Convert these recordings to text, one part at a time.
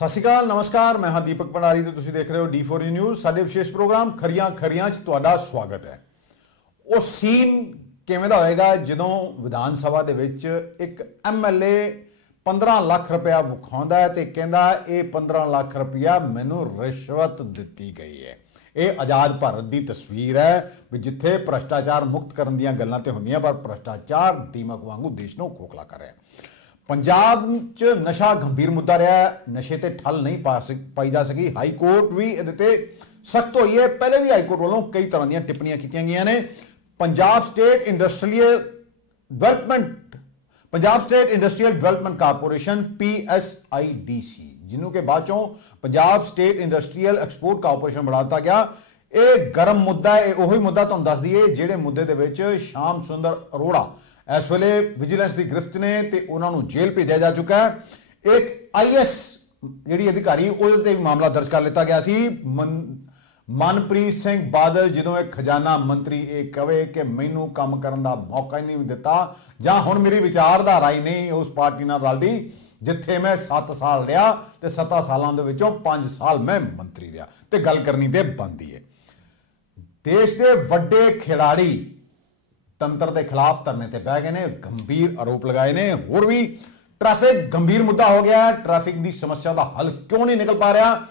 ਸਤਿ ਸ਼੍ਰੀ ਅਕਾਲ ਨਮਸਕਾਰ ਮੈਂ ਹਾਂ ਦੀਪਕ ਭੰਡਾਰੀ ਤੇ ਤੁਸੀਂ ਦੇਖ ਰਹੇ ਹੋ D4E ਨਿਊਜ਼। ਸਾਡੇ ਵਿਸ਼ੇਸ਼ ਪ੍ਰੋਗਰਾਮ ਖਰੀਆਂ ਖਰੀਆਂ 'ਚ ਤੁਹਾਡਾ ਸਵਾਗਤ ਹੈ। ਉਹ ਸੀਨ ਕਿਵੇਂ ਦਾ ਹੋਏਗਾ ਜਦੋਂ ਵਿਧਾਨ ਸਭਾ ਦੇ ਵਿੱਚ ਇੱਕ MLA 15 ਲੱਖ ਰੁਪਇਆ ਵਿਖਾਉਂਦਾ ਹੈ ਤੇ ਕਹਿੰਦਾ ਇਹ 15 ਲੱਖ ਰੁਪਇਆ ਮੈਨੂੰ ਰਿਸ਼ਵਤ ਦਿੱਤੀ ਗਈ ਹੈ। ਇਹ ਆਜ਼ਾਦ ਭਾਰਤ ਦੀ ਤਸਵੀਰ ਹੈ ਵੀ ਜਿੱਥੇ ਭ੍ਰਸ਼ਟਾਚਾਰ ਮੁਕਤ ਕਰਨ ਦੀਆਂ ਗੱਲਾਂ ਤੇ ਹੁੰਦੀਆਂ ਪਰ ਭ੍ਰਸ਼ਟਾਚਾਰ ਦੀਮਕ ਵਾਂਗੂ ਦੇਸ਼ ਨੂੰ ਖੋਖਲਾ ਕਰ ਰਿਹਾ। पंजाब च नशा गंभीर मुद्दा रहा। नशे ते ठल नहीं पाई जा सकी। हाई कोर्ट भी ये सख्त हुई है। पहले भी हाई कोर्ट वालों कई तरह दी टिप्पणियां की गई ने। Punjab state industrial development corporation PSIDC जिन्हों के बाद चों Punjab state industrial export corporation बना दिता गया। ये गर्म मुद्दा है। वही मुद्दा तुहानूं दस दईए जिहड़े मुद्दे दे विच श्याम सुंदर अरोड़ा इस वेले विजिलेंस की गिरफ्त ने ते उन्होंने जेल भेजा जा चुका है। एक IAS जी अधिकारी वो भी मामला दर्ज कर लिया गया सी। मनप्रीत सिंह बादल जो एक खजाना मंत्री ये कहे कि मैनू काम करने का मौका ही नहीं दिता जां हुण मेरी विचारधारा ही नहीं उस पार्टी नाल रलदी जिथे मैं 7 साल रहा तो 7 सालों के विचों 5 साल मैं मंत्री रहा तो गल करनी तो बनती है। देश के वड्डे खिलाड़ी तंत्र के खिलाफ धरने ते बह गए ने, गंभीर आरोप लगाए ने। होर भी ट्रैफिक गंभीर मुद्दा हो गया है। ट्रैफिक की समस्या का हल क्यों नहीं निकल पा रहा,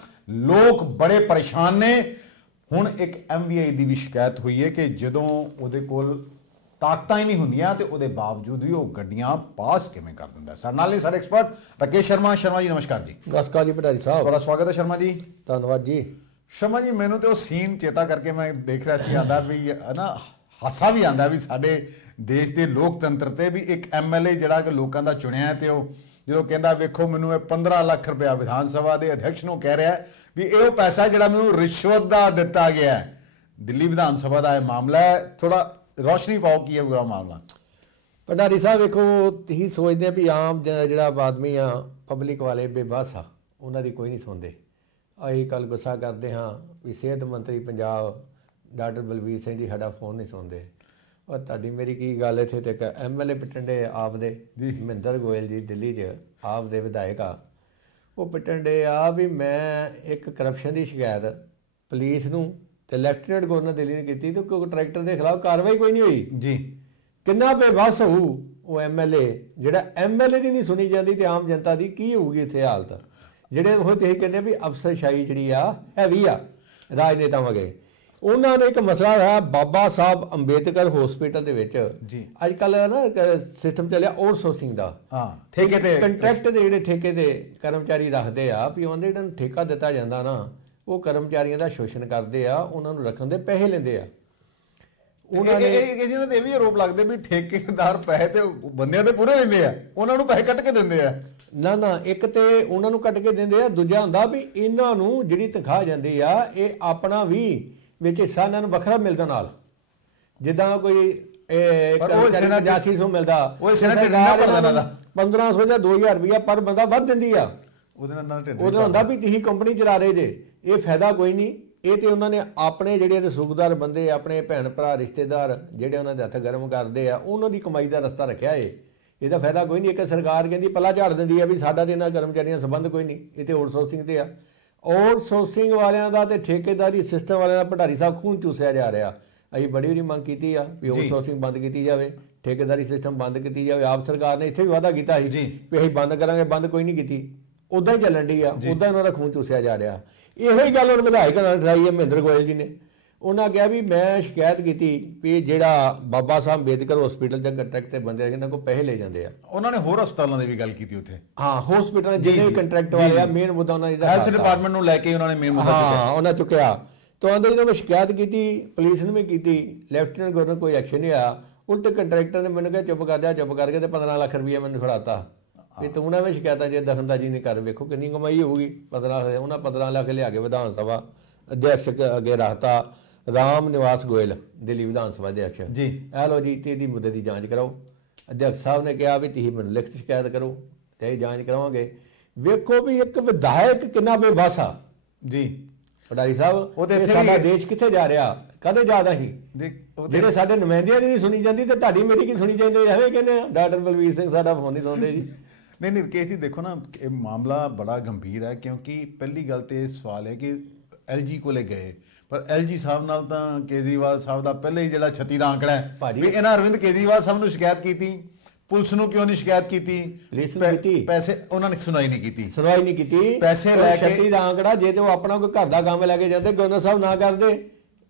लोग बड़े परेशान ने। हुण एक MVI की भी शिकायत हुई है कि जदों उहदे कोल ताकतां ही नहीं होंदियां ते उहदे बावजूद भी वह गड्डियां पास किवें कर दिंदा। साडे नाल ने साडे एक्सपर्ट राकेश शर्मा जी नमस्कार जी। नमस्कार जी भंडारी साहब, तुहाडा स्वागत है शर्मा जी। धन्यवाद जी। शर्मा जी मैनूं तो सीन चेता करके मैं देख रहा सी आंदा भी है ना, हासा भी आता भी साडे देश के लोकतंत्र ते भी एक MLA जिहड़ा कि लोकां दा चुनिया ते जो कहता वेखो मैनूं 15 लाख रुपया विधान सभा के अध्यक्ष नूं कह रहा है भी ये पैसा जिहड़ा मैनूं रिश्वत का दिता गया है। दिल्ली विधान सभा का यह मामला है, थोड़ा रोशनी पाओ की है पूरा मामला। भंडारी साहब वेखो तुसीं सोचते भी आम जिहड़ा आदमी आ पब्लिक वाले बेबस आ उन्हां दी कोई नहीं सुनते। असीं कल गुस्सा करते हाँ भी सेहत मंत्री पंजाब डॉक्टर बलबीर सिंह जी साडा फोन नहीं सुनते और तुहाडी मेरी की गल इत्थे ते एक MLA पिटन डे आपदे महेंद्र गोयल जी दिल्ली च आपदे विधायक आ वो पिटन डे आ भी मैं एक करप्शन की शिकायत पुलिस नूं ते लैफ्टिनेंट गवर्नर दिल्ली ने की तो कंट्रैक्टर के खिलाफ कार्रवाई कोई नहीं हुई जी। किन्ना बेबस होऊ वो MLA जिहड़ा MLA दी नहीं सुनी जाती तो आम जनता की की होऊगी इत्थे हालत। जिहड़े वो तुसीं कहंदे भी अफसरशाही जिहड़ी आ हैवी आ राजनेतावां अगे। उन्होंने एक मसला है बाबा साहब अंबेडकर हॉस्पिटल के अजकल ना सिस्टम चलिया आउटसोर्सिंग का। ठेके ते कंट्रैक्ट के जिहड़े ठेके ते कर्मचारी रखते आ भी उन्हें जिहड़ा ठेका दिता जाता ना वो कर्मचारियों का शोषण करते आ, उन्होंने रखने के पैसे लेंदे आ। उन्होंने ये भी आरोप लगते भी ठेकेदार पैसे तो बंदियां ते पूरे लेंदे आ, उन्होंने पैसे कट के दिंदे आ। ना ना एक तो उन्होंने कट के दिंदे आ, दूजा हुंदा भी इन्हां नूं जिहड़ी तनखाह जांदी आ ये अपना भी विच हिस्सा इन्हां नूं वखरा मिलदा नाल जिद्दां कोई 8500 मिलदा 1500 ਜਾਂ 2000 रुपया पर बंदा वध दिंदी आ। ਉਹਦੇ ਹੁੰਦਾ ਵੀ ਤੁਸੀਂ ਕੰਪਨੀ ਚਲਾ ਰਹੇ ਜੇ ਇਹ ਫਾਇਦਾ ਕੋਈ ਨਹੀਂ। ਇਹ ਤੇ ਉਹਨਾਂ ਨੇ ਆਪਣੇ ਜਿਹੜੇ ਰਸੂਖਦਾਰ ਬੰਦੇ ਆਪਣੇ ਭੈਣ ਭਰਾ ਰਿਸ਼ਤੇਦਾਰ ਜਿਹੜੇ ਉਹਨਾਂ ਦੇ ਹੱਥ ਗਰਮ ਕਰਦੇ ਆ ਉਹਨਾਂ ਦੀ ਕਮਾਈ ਦਾ ਰਸਤਾ ਰੱਖਿਆ ਇਹਦਾ ਫਾਇਦਾ ਕੋਈ ਨਹੀਂ। ਇੱਕ ਸਰਕਾਰ ਕਹਿੰਦੀ ਪੱਲਾ ਝਾੜ ਦਿੰਦੀ ਆ ਵੀ ਸਾਡਾ ਤੇ ਇਹਨਾਂ ਕਰਮਚਾਰੀਆਂ ਸੰਬੰਧ ਕੋਈ ਨਹੀਂ, ਇਹ ਤੇ ਆਊਟਸੋਰਸਿੰਗ ਤੇ ਆ। ਆਊਟਸੋਰਸਿੰਗ ਵਾਲਿਆਂ ਦਾ ਤੇ ਠੇਕੇਦਾਰੀ ਸਿਸਟਮ ਵਾਲਿਆਂ ਦਾ ਭੰਡਾਰੀ ਸਾਹਿਬ ਖੂਨ ਚੂਸਿਆ ਜਾ ਰਿਹਾ। ਅਸੀਂ ਬੜੀ ਵਾਰੀ ਮੰਗ ਕੀਤੀ ਆ ਵੀ ਆਊਟਸੋਰਸਿੰਗ ਬੰਦ ਕੀਤੀ ਜਾਵੇ, ਠੇਕੇਦਾਰੀ ਸਿਸਟਮ ਬੰਦ ਕੀਤੀ ਜਾਵੇ। ਆਪ ਸਰਕਾਰ ਨੇ ਇੱਥੇ ਵੀ ਵਾਅਦਾ ਕੀਤਾ ਸੀ ਵੀ ਅਸੀਂ ਬੰਦ ਕਰਾਂਗੇ, ਬੰਦ ਕੋਈ ਨਹੀਂ ਕੀਤੀ, ਉੱਦਾਂ ਹੀ ਚੱਲਣ ਡਈ ਆ, ਉੱਦਾਂ ਉਹਨਾਂ ਦਾ ਖੂਨ ਚੂਸਿਆ ਜਾ ਰਿਹਾ। ਇਹੋ ਹੀ ਗੱਲ ਹੁਣ ਵਿਧਾਇਕ ਨਾਲ ਉਠਾਈ ਹੈ ਮਹਿੰਦਰ ਗੋਇਲ ਜੀ ਨੇ। ਉਹਨਾਂ ਕਿਹਾ ਵੀ ਮੈਂ ਸ਼ਿਕਾਇਤ ਕੀਤੀ ਵੀ ਜਿਹੜਾ ਬਾਬਾ ਸਾਹਿਬ ਅੰਬੇਦਕਰ ਹਸਪੀਟਲ ਜਾਂ ਕੰਟਰੈਕਟ ਤੇ ਬੰਦੇ ਇਹਨਾਂ ਕੋਲ ਪੈਸੇ ਲੈ ਜਾਂਦੇ ਆ। ਉਹਨਾਂ ਨੇ ਹੋਰ ਹਸਪਤਾਲਾਂ ਦੀ ਵੀ ਗੱਲ ਕੀਤੀ ਉੱਥੇ। ਹਾਂ ਹਸਪੀਟਲ ਜਿਹੜੇ ਕੰਟਰੈਕਟ ਵਾਲੇ ਆ ਮੇਨ ਮੁੱਦਾ ਉਹਨਾਂ ਦਾ ਹੈਲਥ ਡਿਪਾਰਟਮੈਂਟ ਨੂੰ ਲੈ ਕੇ ਉਹਨਾਂ ਨੇ ਮੇਨ ਮੁੱਦਾ ਚੁੱਕਿਆ। ਹਾਂ ਉਹਨਾਂ ਚੁੱਕਿਆ ਤਾਂ ਆਂਦੇ ਜਦੋਂ ਮੈਂ ਸ਼ਿਕਾਇਤ ਕੀਤੀ ਪੁਲਿਸ ਨੂੰ ਵੀ ਕੀਤੀ, ਲੈਫਟੀਨੈਂਟ ਗਵਰਨਰ ਕੋਈ ਐਕਸ਼ਨ ਨਹੀਂ ਆਇਆ। ਉਲਟ ਕੰਟਰੈਕਟਰ ਨੇ ਮੈਨੂੰ ਕਿਹਾ ਚੁੱਪ ਕਰ ਜਾ, ਚੁੱਪ ਕਰਕੇ ਤੇ 15 ਲੱਖ ਰੁਪਈਆ ਮੈਨੂੰ ਫੜਾਤਾ ਵੀ ਤੂੰ ਨਾ ਵੀ ਸ਼ਿਕਾਇਤਾਂ ਜੇ ਦਖਲਅੰਦਾਜ਼ੀ ਨਹੀਂ ਕਰ, ਵੇਖੋ ਕਿੰਨੀ ਕਮਾਈ ਹੋਊਗੀ। 15 ਲੱਖ ਲਿਆ ਕੇ ਵਿਧਾਨ ਸਭਾ ਅਧਿਆਕਸ਼ ਅੱਗੇ ਰੱਖਤਾ ਰਾਮ ਨਿਵਾਸ ਗੋਇਲ ਦਿੱਲੀ ਵਿਧਾਨ ਸਭਾ ਅਧਿਆਕਸ਼ ਜੀ। ਇਹ ਲੋ ਜੀ ਤੇ ਇਹਦੀ ਮੁੱਦੇ ਦੀ ਜਾਂਚ ਕਰਾਓ। ਅਧਿਆਕਸ਼ ਸਾਹਿਬ ਨੇ ਕਿਹਾ ਵੀ ਤੁਸੀਂ ਮੈਨੂੰ ਲਿਖਤ ਸ਼ਿਕਾਇਤ ਕਰੋ ਤੇ ਜਾਂਚ ਕਰਾਵਾਂਗੇ। ਵੇਖੋ ਵੀ ਇੱਕ ਵਿਧਾਇਕ ਕਿੰਨਾ ਬੇਬਸ ਆ ਜੀ। ਭੰਡਾਰੀ ਸਾਹਿਬ ਸਾਡਾ ਦੇਸ਼ ਕਿੱਥੇ ਜਾ ਰਿਹਾ, ਕਦੇ ਜ਼ਿਆਦਾ ਹੀ ਜਿਹੜੇ ਸਾਡੇ ਨੁਮਾਇੰਦਿਆਂ ਦੀ ਨਹੀਂ ਸੁਣੀ ਜਾਂਦੀ ਤੇ ਤੁਹਾਡੀ ਮੇਰੀ ਕੀ ਸੁਣੀ ਜਾਂਦੀ ਐਵੇਂ ਕਹਿੰਦੇ ਆ ਡਾਕਟਰ ਬਲਵੀਰ ਸਿੰਘ ਸਾਡਾ ਫੋਨ ਨਹੀਂ ਸੁਣਦੇ ਜੀ। नहीं नहीं रकेश जी देखो ना, ये मामला बड़ा गंभीर है, क्योंकि पहली गल तो सवाल है कि LG को गए, पर LG साहब नाल तां केजरीवाल साहब का पहले ही जिहड़ा 36 दा आंकड़ा है भी इन्हां अरविंद केजरीवाल साहब नूं शिकायत की, पुलिस नूं क्यों नहीं शिकायत की, पैसे उन्होंने सुनाई नहीं की, पैसे लैके 36 दा आंकड़ा जे ते अपना कोई घर दा काम लैके जाते गवर्नर साहब ना करदे,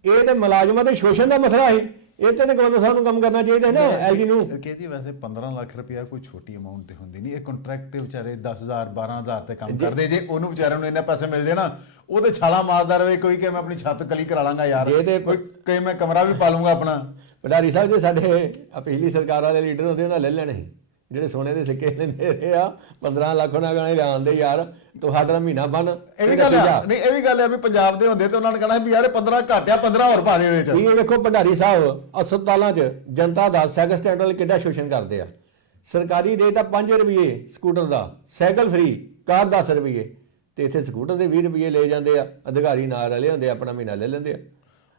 ये तो मुलाजमां दे शोषण का मसला है, ਇਹ ਤੇ ਗਵਰਨਰ ਸਾਹਿਬ ਨੂੰ ਕੰਮ ਕਰਨਾ ਚਾਹੀਦਾ ਹੈ ਨਾ ਐਲਜੀ ਨੂੰ। ਕਹਿੰਦੀ ਵੈਸੇ 15 ਲੱਖ ਰੁਪਇਆ ਕੋਈ ਛੋਟੀ ਅਮਾਉਂਟ ਤੇ ਹੁੰਦੀ ਨਹੀਂ, ਇਹ ਕੰਟਰੈਕਟ ਤੇ ਵਿਚਾਰੇ 10,000 12,000 ਤੇ ਕੰਮ ਕਰਦੇ, ਜੇ ਉਹਨੂੰ ਵਿਚਾਰਿਆਂ ਨੂੰ ਇੰਨੇ ਪੈਸੇ ਮਿਲਦੇ ਨਾ ਉਹ ਤੇ ਛਾਲਾ ਮਾਰਦਾ ਰਹੇ ਕੋਈ ਕਿ ਮੈਂ ਆਪਣੀ ਛੱਤ ਕਲੀ ਕਰਾ ਲਾਂਗਾ ਯਾਰ, ਕੋਈ ਕਈ ਮੈਂ ਕਮਰਾ ਵੀ ਪਾ ਲੂੰਗਾ ਆਪਣਾ। ਭੰਡਾਰੀ ਸਾਹਿਬ ਜੇ ਸਾਡੇ ਪਿਛਲੀ ਸਰਕਾਰ ਵਾਲੇ ਲੀਡਰ ਹੁੰਦੇ ਉਹਨਾਂ ਲੈ ਲੈਣੇ ਸੀ, ਜਿਹੜੇ ਸੋਨੇ ਦੇ ਸਿੱਕੇ ਲੈਂਦੇ ਰਹੇ ਆ 15 ਲੱਖ ਉਹਨਾਂ ਕਹਿੰਦੇ ਲਿਆਉਂਦੇ ਯਾਰ ਤੁਹਾਡਾ ਮਹੀਨਾ ਬਣ। ਇਹ ਵੀ ਗੱਲ ਆ, ਨਹੀਂ ਇਹ ਵੀ ਗੱਲ ਆ ਵੀ ਪੰਜਾਬ ਦੇ ਹੁੰਦੇ ਤੇ ਉਹਨਾਂ ਨੇ ਕਹਿਣਾ ਵੀ ਯਾਰ 15 ਘੱਟ ਆ 15 ਹੋਰ ਪਾ ਦੇ ਇਹਦੇ ਚ। ਇਹ ਵੇਖੋ ਭੰਡਾਰੀ ਸਾਹਿਬ ਹਸਪਤਾਲਾਂ 'ਚ ਜਨਤਾ ਦਾ ਸਾਈਕਲ ਸਟੈਂਡ ਵਾਲੇ ਕਿੱਡਾ ਸ਼ੋਸ਼ਣ ਕਰਦੇ ਆ, ਸਰਕਾਰੀ ਰੇਟ ਆ 5 ਰੁਪਏ ਸਕੂਟਰ ਦਾ, ਸਾਈਕਲ ਫ੍ਰੀ, ਕਾਰ 10 ਰੁਪਏ, ਤੇ ਇੱਥੇ ਸਕੂਟਰ ਦੇ 20 ਰੁਪਏ ਲੈ ਜਾਂਦੇ ਆ, ਅਧਿਕਾਰੀ ਨਾਲ ਵਾਲੇ ਹੁੰਦੇ ਆਪਣਾ ਮਹੀਨਾ ਲੈ ਲੈਂਦੇ ਆ।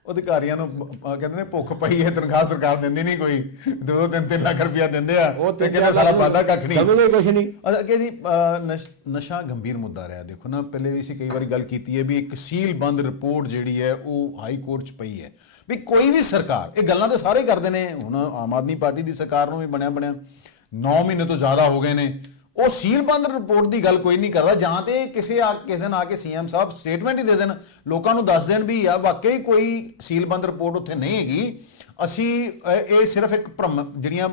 ਅਧਿਕਾਰੀਆਂ ਨੂੰ ਕਹਿੰਦੇ ਨੇ ਭੁੱਖ ਪਈ ਹੈ, ਤਨਖਾਹ ਸਰਕਾਰ ਦਿੰਦੀ ਨਹੀਂ, ਕੋਈ 2-3 ਲੱਖ ਰੁਪਇਆ ਦਿੰਦੇ ਆ ਤੇ ਕਹਿੰਦੇ ਸਾਡਾ ਵਾਦਾ ਕੱਖ ਨਹੀਂ, ਸਮਝਦੇ ਕੁਛ ਨਹੀਂ। ਅੱਗੇ ਜੀ ਨਸ਼ਾ ਗੰਭੀਰ ਮੁੱਦਾ ਰਿਹਾ। ਦੇਖੋ ਨਾ ਪਹਿਲੇ ਵੀ ਅਸੀਂ ਕਈ ਵਾਰੀ ਗੱਲ ਕੀਤੀ ਹੈ ਵੀ ਇੱਕ ਸੀਲਬੰਦ ਰਿਪੋਰਟ ਜਿਹੜੀ ਹੈ ਉਹ ਹਾਈ ਕੋਰਟ 'ਚ ਪਈ ਹੈ ਵੀ ਕੋਈ ਵੀ ਸਰਕਾਰ, ਇਹ ਗੱਲਾਂ ਤਾਂ ਸਾਰੇ ਕਰਦੇ ਨੇ, ਹੁਣ ਆਮ ਆਦਮੀ ਪਾਰਟੀ ਦੀ ਸਰਕਾਰ ਨੂੰ ਵੀ ਬਣਿਆ 9 ਮਹੀਨੇ ਤੋਂ ਜ਼ਿਆਦਾ ਹੋ ਗਏ ਨੇ, ਉਹ ਸੀਲਬੰਦ ਰਿਪੋਰਟ ਦੀ ਗੱਲ ਕੋਈ ਨਹੀਂ ਕਰਦਾ, ਜਾਂ ਤੇ ਕਿਸੇ ਦਿਨ ਆ ਕੇ CM ਸਾਹਿਬ ਸਟੇਟਮੈਂਟ ਹੀ ਦੇ ਦੇਣ, ਲੋਕਾਂ ਨੂੰ ਦੱਸ ਦੇਣ ਵੀ ਆ ਵਾਕਈ ਕੋਈ ਸੀਲਬੰਦ ਰਿਪੋਰਟ ਉੱਥੇ ਨਹੀਂ ਹੈਗੀ, ਅਸੀਂ ਇਹ ਸਿਰਫ ਇੱਕ ਜਿਹੜੀਆਂ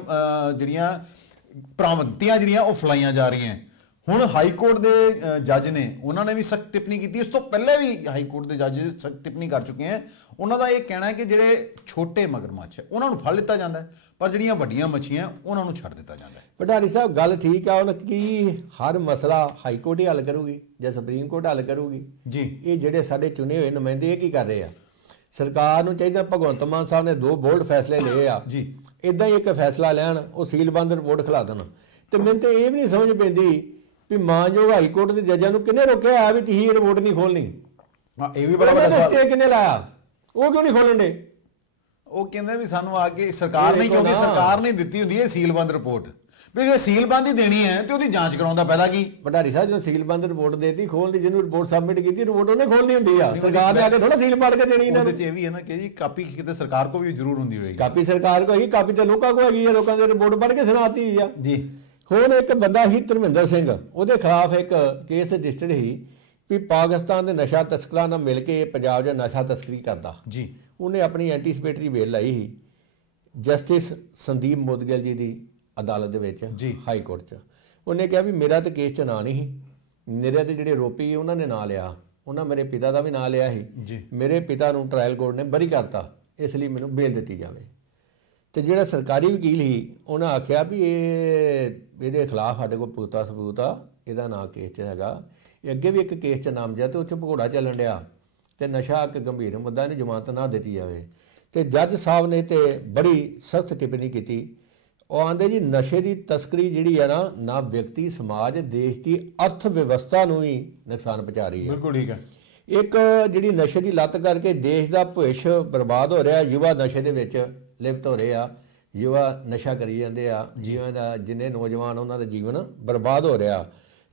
ਭ੍ਰਾਂਤੀਆਂ ਜਿਹੜੀਆਂ ਉਹ ਫਲਾਈਆਂ ਜਾ ਰਹੀਆਂ। ਹੁਣ ਹਾਈ ਕੋਰਟ ਦੇ ਜੱਜ ਨੇ ਉਹਨਾਂ ਨੇ ਵੀ ਸਖਤ ਟਿੱਪਣੀ ਕੀਤੀ, ਇਸ ਤੋਂ ਪਹਿਲੇ ਵੀ ਹਾਈ ਕੋਰਟ ਦੇ ਜੱਜ ਸਖਤ ਟਿੱਪਣੀ ਕਰ ਚੁੱਕੇ ਹਨ। ਉਹਨਾਂ ਦਾ ਇਹ ਕਹਿਣਾ ਹੈ ਕਿ ਜਿਹੜੇ ਛੋਟੇ ਮਗਰਮੱਛ ਹੈ ਉਹਨਾਂ ਨੂੰ ਫੜ ਲਿੱਤਾ ਜਾਂਦਾ ਹੈ, ਪਰ ਜਿਹੜੀਆਂ ਵੱਡੀਆਂ ਮੱਛੀਆਂ ਉਹਨਾਂ ਨੂੰ ਛੱਡ ਦਿੱਤਾ ਜਾਂਦਾ ਹੈ। ਭੰਡਾਰੀ ਸਾਹਿਬ ਗੱਲ ਠੀਕ ਆ, ਉਹਨਾਂ ਕੀ ਹਰ ਮਸਲਾ ਹਾਈ ਕੋਰਟ ਹੀ ਹੱਲ ਕਰੂਗੀ ਜਾਂ ਸੁਪਰੀਮ ਕੋਰਟ ਹੱਲ ਕਰੂਗੀ ਜੀ? ਇਹ ਜਿਹੜੇ ਸਾਡੇ ਚੁਣੇ ਹੋਏ ਨੁਮਾਇੰਦੇ ਇਹ ਕੀ ਕਰ ਰਹੇ ਆ? ਸਰਕਾਰ ਨੂੰ ਚਾਹੀਦਾ ਭਗਵੰਤ ਮਾਨ ਸਾਹਿਬ ਨੇ 2 ਬੋਲਡ ਫੈਸਲੇ ਲਏ ਆ ਜੀ, ਇਦਾਂ ਹੀ ਇੱਕ ਫੈਸਲਾ ਲੈਣ, ਉਹ ਸੀਲਬੰਦ ਰਿਪੋਰਟ ਖਿਲਾ ਦੇਣ। ਤੇ ਮੈਨੂੰ ਤੇ ਇਹ ਵੀ ਨਹੀਂ ਸਮਝ ਪੈਂਦੀ ਵੀ ਮਾਨਯੋਗ ਹਾਈ ਕੋਰਟ ਦੇ ਜੱਜਾਂ ਨੂੰ ਕਿਹਨੇ ਰੋਕਿਆ ਆ ਵੀ ਤੁਸੀਂ ਇਹ ਰਿਪੋਰਟ ਨਹੀਂ ਖੋਲਣੀ? ਇਹ ਵੀ ਬੜਾ ਵੱਡਾ ਸਵਾਲ ਕਿਹਨੇ ਲਾਇਆ, ਉਹ ਕਿਉਂ ਨਹੀਂ ਖੋਲਣ ਦੇ? ਉਹ ਕਹਿੰਦੇ ਵੀ ਸਾਨੂੰ ਆ ਕੇ ਸਰਕਾਰ ਨਹੀਂ, ਕਿਉਂਕਿ ਸਰਕਾਰ ਨੇ ਦਿੱਤੀ ਹੁੰਦੀ ਹੈ ਸੀਲਬੰਦ ਰਿਪੋਰਟ, ਵੀ ਜੇ ਸੀਲਬੰਦ ਹੀ ਦੇਣੀ ਹੈ ਤੇ ਉਹਦੀ ਜਾਂਚ ਕਰਾਉਣ ਦਾ ਫਾਇਦਾ ਕੀ? ਭੰਡਾਰੀ ਸਾਹਿਬ ਜਦੋਂ ਸੀਲਬੰਦ ਰਿਪੋਰਟ ਦੇਤੀ ਖੋਲਦੀ, ਜਿਹਨੂੰ ਰਿਪੋਰਟ ਸਬਮਿਟ ਕੀਤੀ ਰਿਪੋਰਟ ਉਹਨੇ ਖੋਲਣੀ ਹੁੰਦੀ ਆ, ਸਰਕਾਰ ਨੇ ਆ ਕੇ ਥੋੜਾ ਸੀਲ ਮਾਰ ਕੇ ਦੇਣੀ ਇਹਨਾਂ ਨੂੰ। ਇਹ ਵੀ ਹੈ ਨਾ ਕਿ ਜੀ ਕਾਪੀ ਕਿਤੇ ਸਰਕਾਰ ਕੋ ਵੀ ਜ਼ਰੂਰ ਹੁੰਦੀ ਹੋਏਗੀ, ਕਾਪੀ ਸਰਕਾਰ ਕੋ ਹੈਗੀ, ਕਾਪੀ ਤੇ ਲੋਕਾਂ ਕੋ ਹੈਗੀ ਆ, ਲੋਕਾਂ ਦੇ ਰਿਪੋਰਟ ਪੜ੍ਹ ਕੇ ਸੁਣਾਤੀ ਆ ਜੀ। ਹੁਣ ਇੱਕ ਬੰਦਾ ਸੀ ਧਰਮਿੰਦਰ ਸਿੰਘ, ਉਹਦੇ ਖਿਲਾਫ ਇੱਕ ਕੇਸ ਰਜਿਸਟਰਡ ਸੀ ਵੀ ਪਾਕਿਸਤਾਨ ਦੇ ਨਸ਼ਾ ਤਸਕਰਾਂ ਨਾਲ ਮਿਲ ਕੇ ਪੰਜਾਬ 'ਚ ਨਸ਼ਾ ਤਸਕਰੀ ਕਰਦਾ ਜੀ। ਉਹਨੇ ਆਪਣੀ ਐਂਟੀਸਪੇਟਰੀ ਬੇਲ ਲਾਈ ਸੀ ਜਸਟਿਸ ਸੰਦੀਪ ਮੋਦਗਿਲ ਜੀ ਦੀ ਅਦਾਲਤ ਦੇ ਵਿੱਚ ਹਾਈ ਕੋਰਟ 'ਚ। ਉਹਨੇ ਕਿਹਾ ਵੀ ਮੇਰਾ ਤਾਂ ਕੇਸ 'ਚ ਨਾਂ ਨਹੀਂ ਸੀ, ਮੇਰੇ ਤੇ ਜਿਹੜੇ ਆਰੋਪੀ ਉਹਨਾਂ ਨੇ ਨਾਂ ਲਿਆ, ਉਹਨਾਂ ਮੇਰੇ ਪਿਤਾ ਦਾ ਵੀ ਨਾਂ ਲਿਆ ਸੀ, ਮੇਰੇ ਪਿਤਾ ਨੂੰ ਟ੍ਰਾਇਲ ਕੋਰਟ ਨੇ ਬਰੀ ਕਰਤਾ, ਇਸ ਲਈ ਮੈਨੂੰ ਬੇਲ ਦਿੱਤੀ ਜਾਵੇ। ਤੇ ਜਿਹੜਾ ਸਰਕਾਰੀ ਵਕੀਲ ਸੀ ਉਹਨਾਂ ਆਖਿਆ ਵੀ ਇਹਦੇ ਖਿਲਾਫ ਸਾਡੇ ਕੋਲ ਪੁਖਤਾ ਸਬੂਤ ਆ, ਇਹਦਾ ਨਾਂ ਕੇਸ 'ਚ ਹੈਗਾ, ਇਹ ਅੱਗੇ ਵੀ ਇੱਕ ਕੇਸ 'ਚ ਨਾਮਜ਼ਦ ਤੇ ਉਹ 'ਚ ਭਗੌੜਾ ਚੱਲਣ ਡਿਆ ਤੇ ਨਸ਼ਾ ਇੱਕ ਗੰਭੀਰ ਮੁੱਦਾ, ਇਹਨੂੰ ਜ਼ਮਾਨਤ ਨਾ ਦਿੱਤੀ ਜਾਵੇ। ਤੇ ਜੱਜ ਸਾਹਿਬ ਨੇ ਤੇ ਬੜੀ ਸਖਤ ਟਿੱਪਣੀ ਕੀਤੀ, ਉਹ ਆਂਦੇ ਜੀ ਨਸ਼ੇ ਦੀ ਤਸਕਰੀ ਜਿਹੜੀ ਆ ਨਾ ਵਿਅਕਤੀ ਸਮਾਜ ਦੇਸ਼ ਦੀ ਅਰਥ ਵਿਵਸਥਾ ਨੂੰ ਹੀ ਨੁਕਸਾਨ ਪਹੁੰਚਾ ਰਹੀ ਹੈ। ਬਿਲਕੁਲ ਠੀਕ ਹੈ। ਇੱਕ ਜਿਹੜੀ ਨਸ਼ੇ ਦੀ ਲੱਤ ਕਰਕੇ ਦੇਸ਼ ਦਾ ਭਵਿੱਖ ਬਰਬਾਦ ਹੋ ਰਿਹਾ, ਯੁਵਾ ਨਸ਼ੇ ਦੇ ਵਿੱਚ ਲਿਪਤ ਹੋ ਰਹੇ ਆ, ਯੁਵਾ ਨਸ਼ਾ ਕਰੀ ਜਾਂਦੇ ਆ, ਜੀਵਨ ਦਾ ਜਿੰਨੇ ਨੌਜਵਾਨ ਉਹਨਾਂ ਦਾ ਜੀਵਨ ਬਰਬਾਦ ਹੋ ਰਿਹਾ।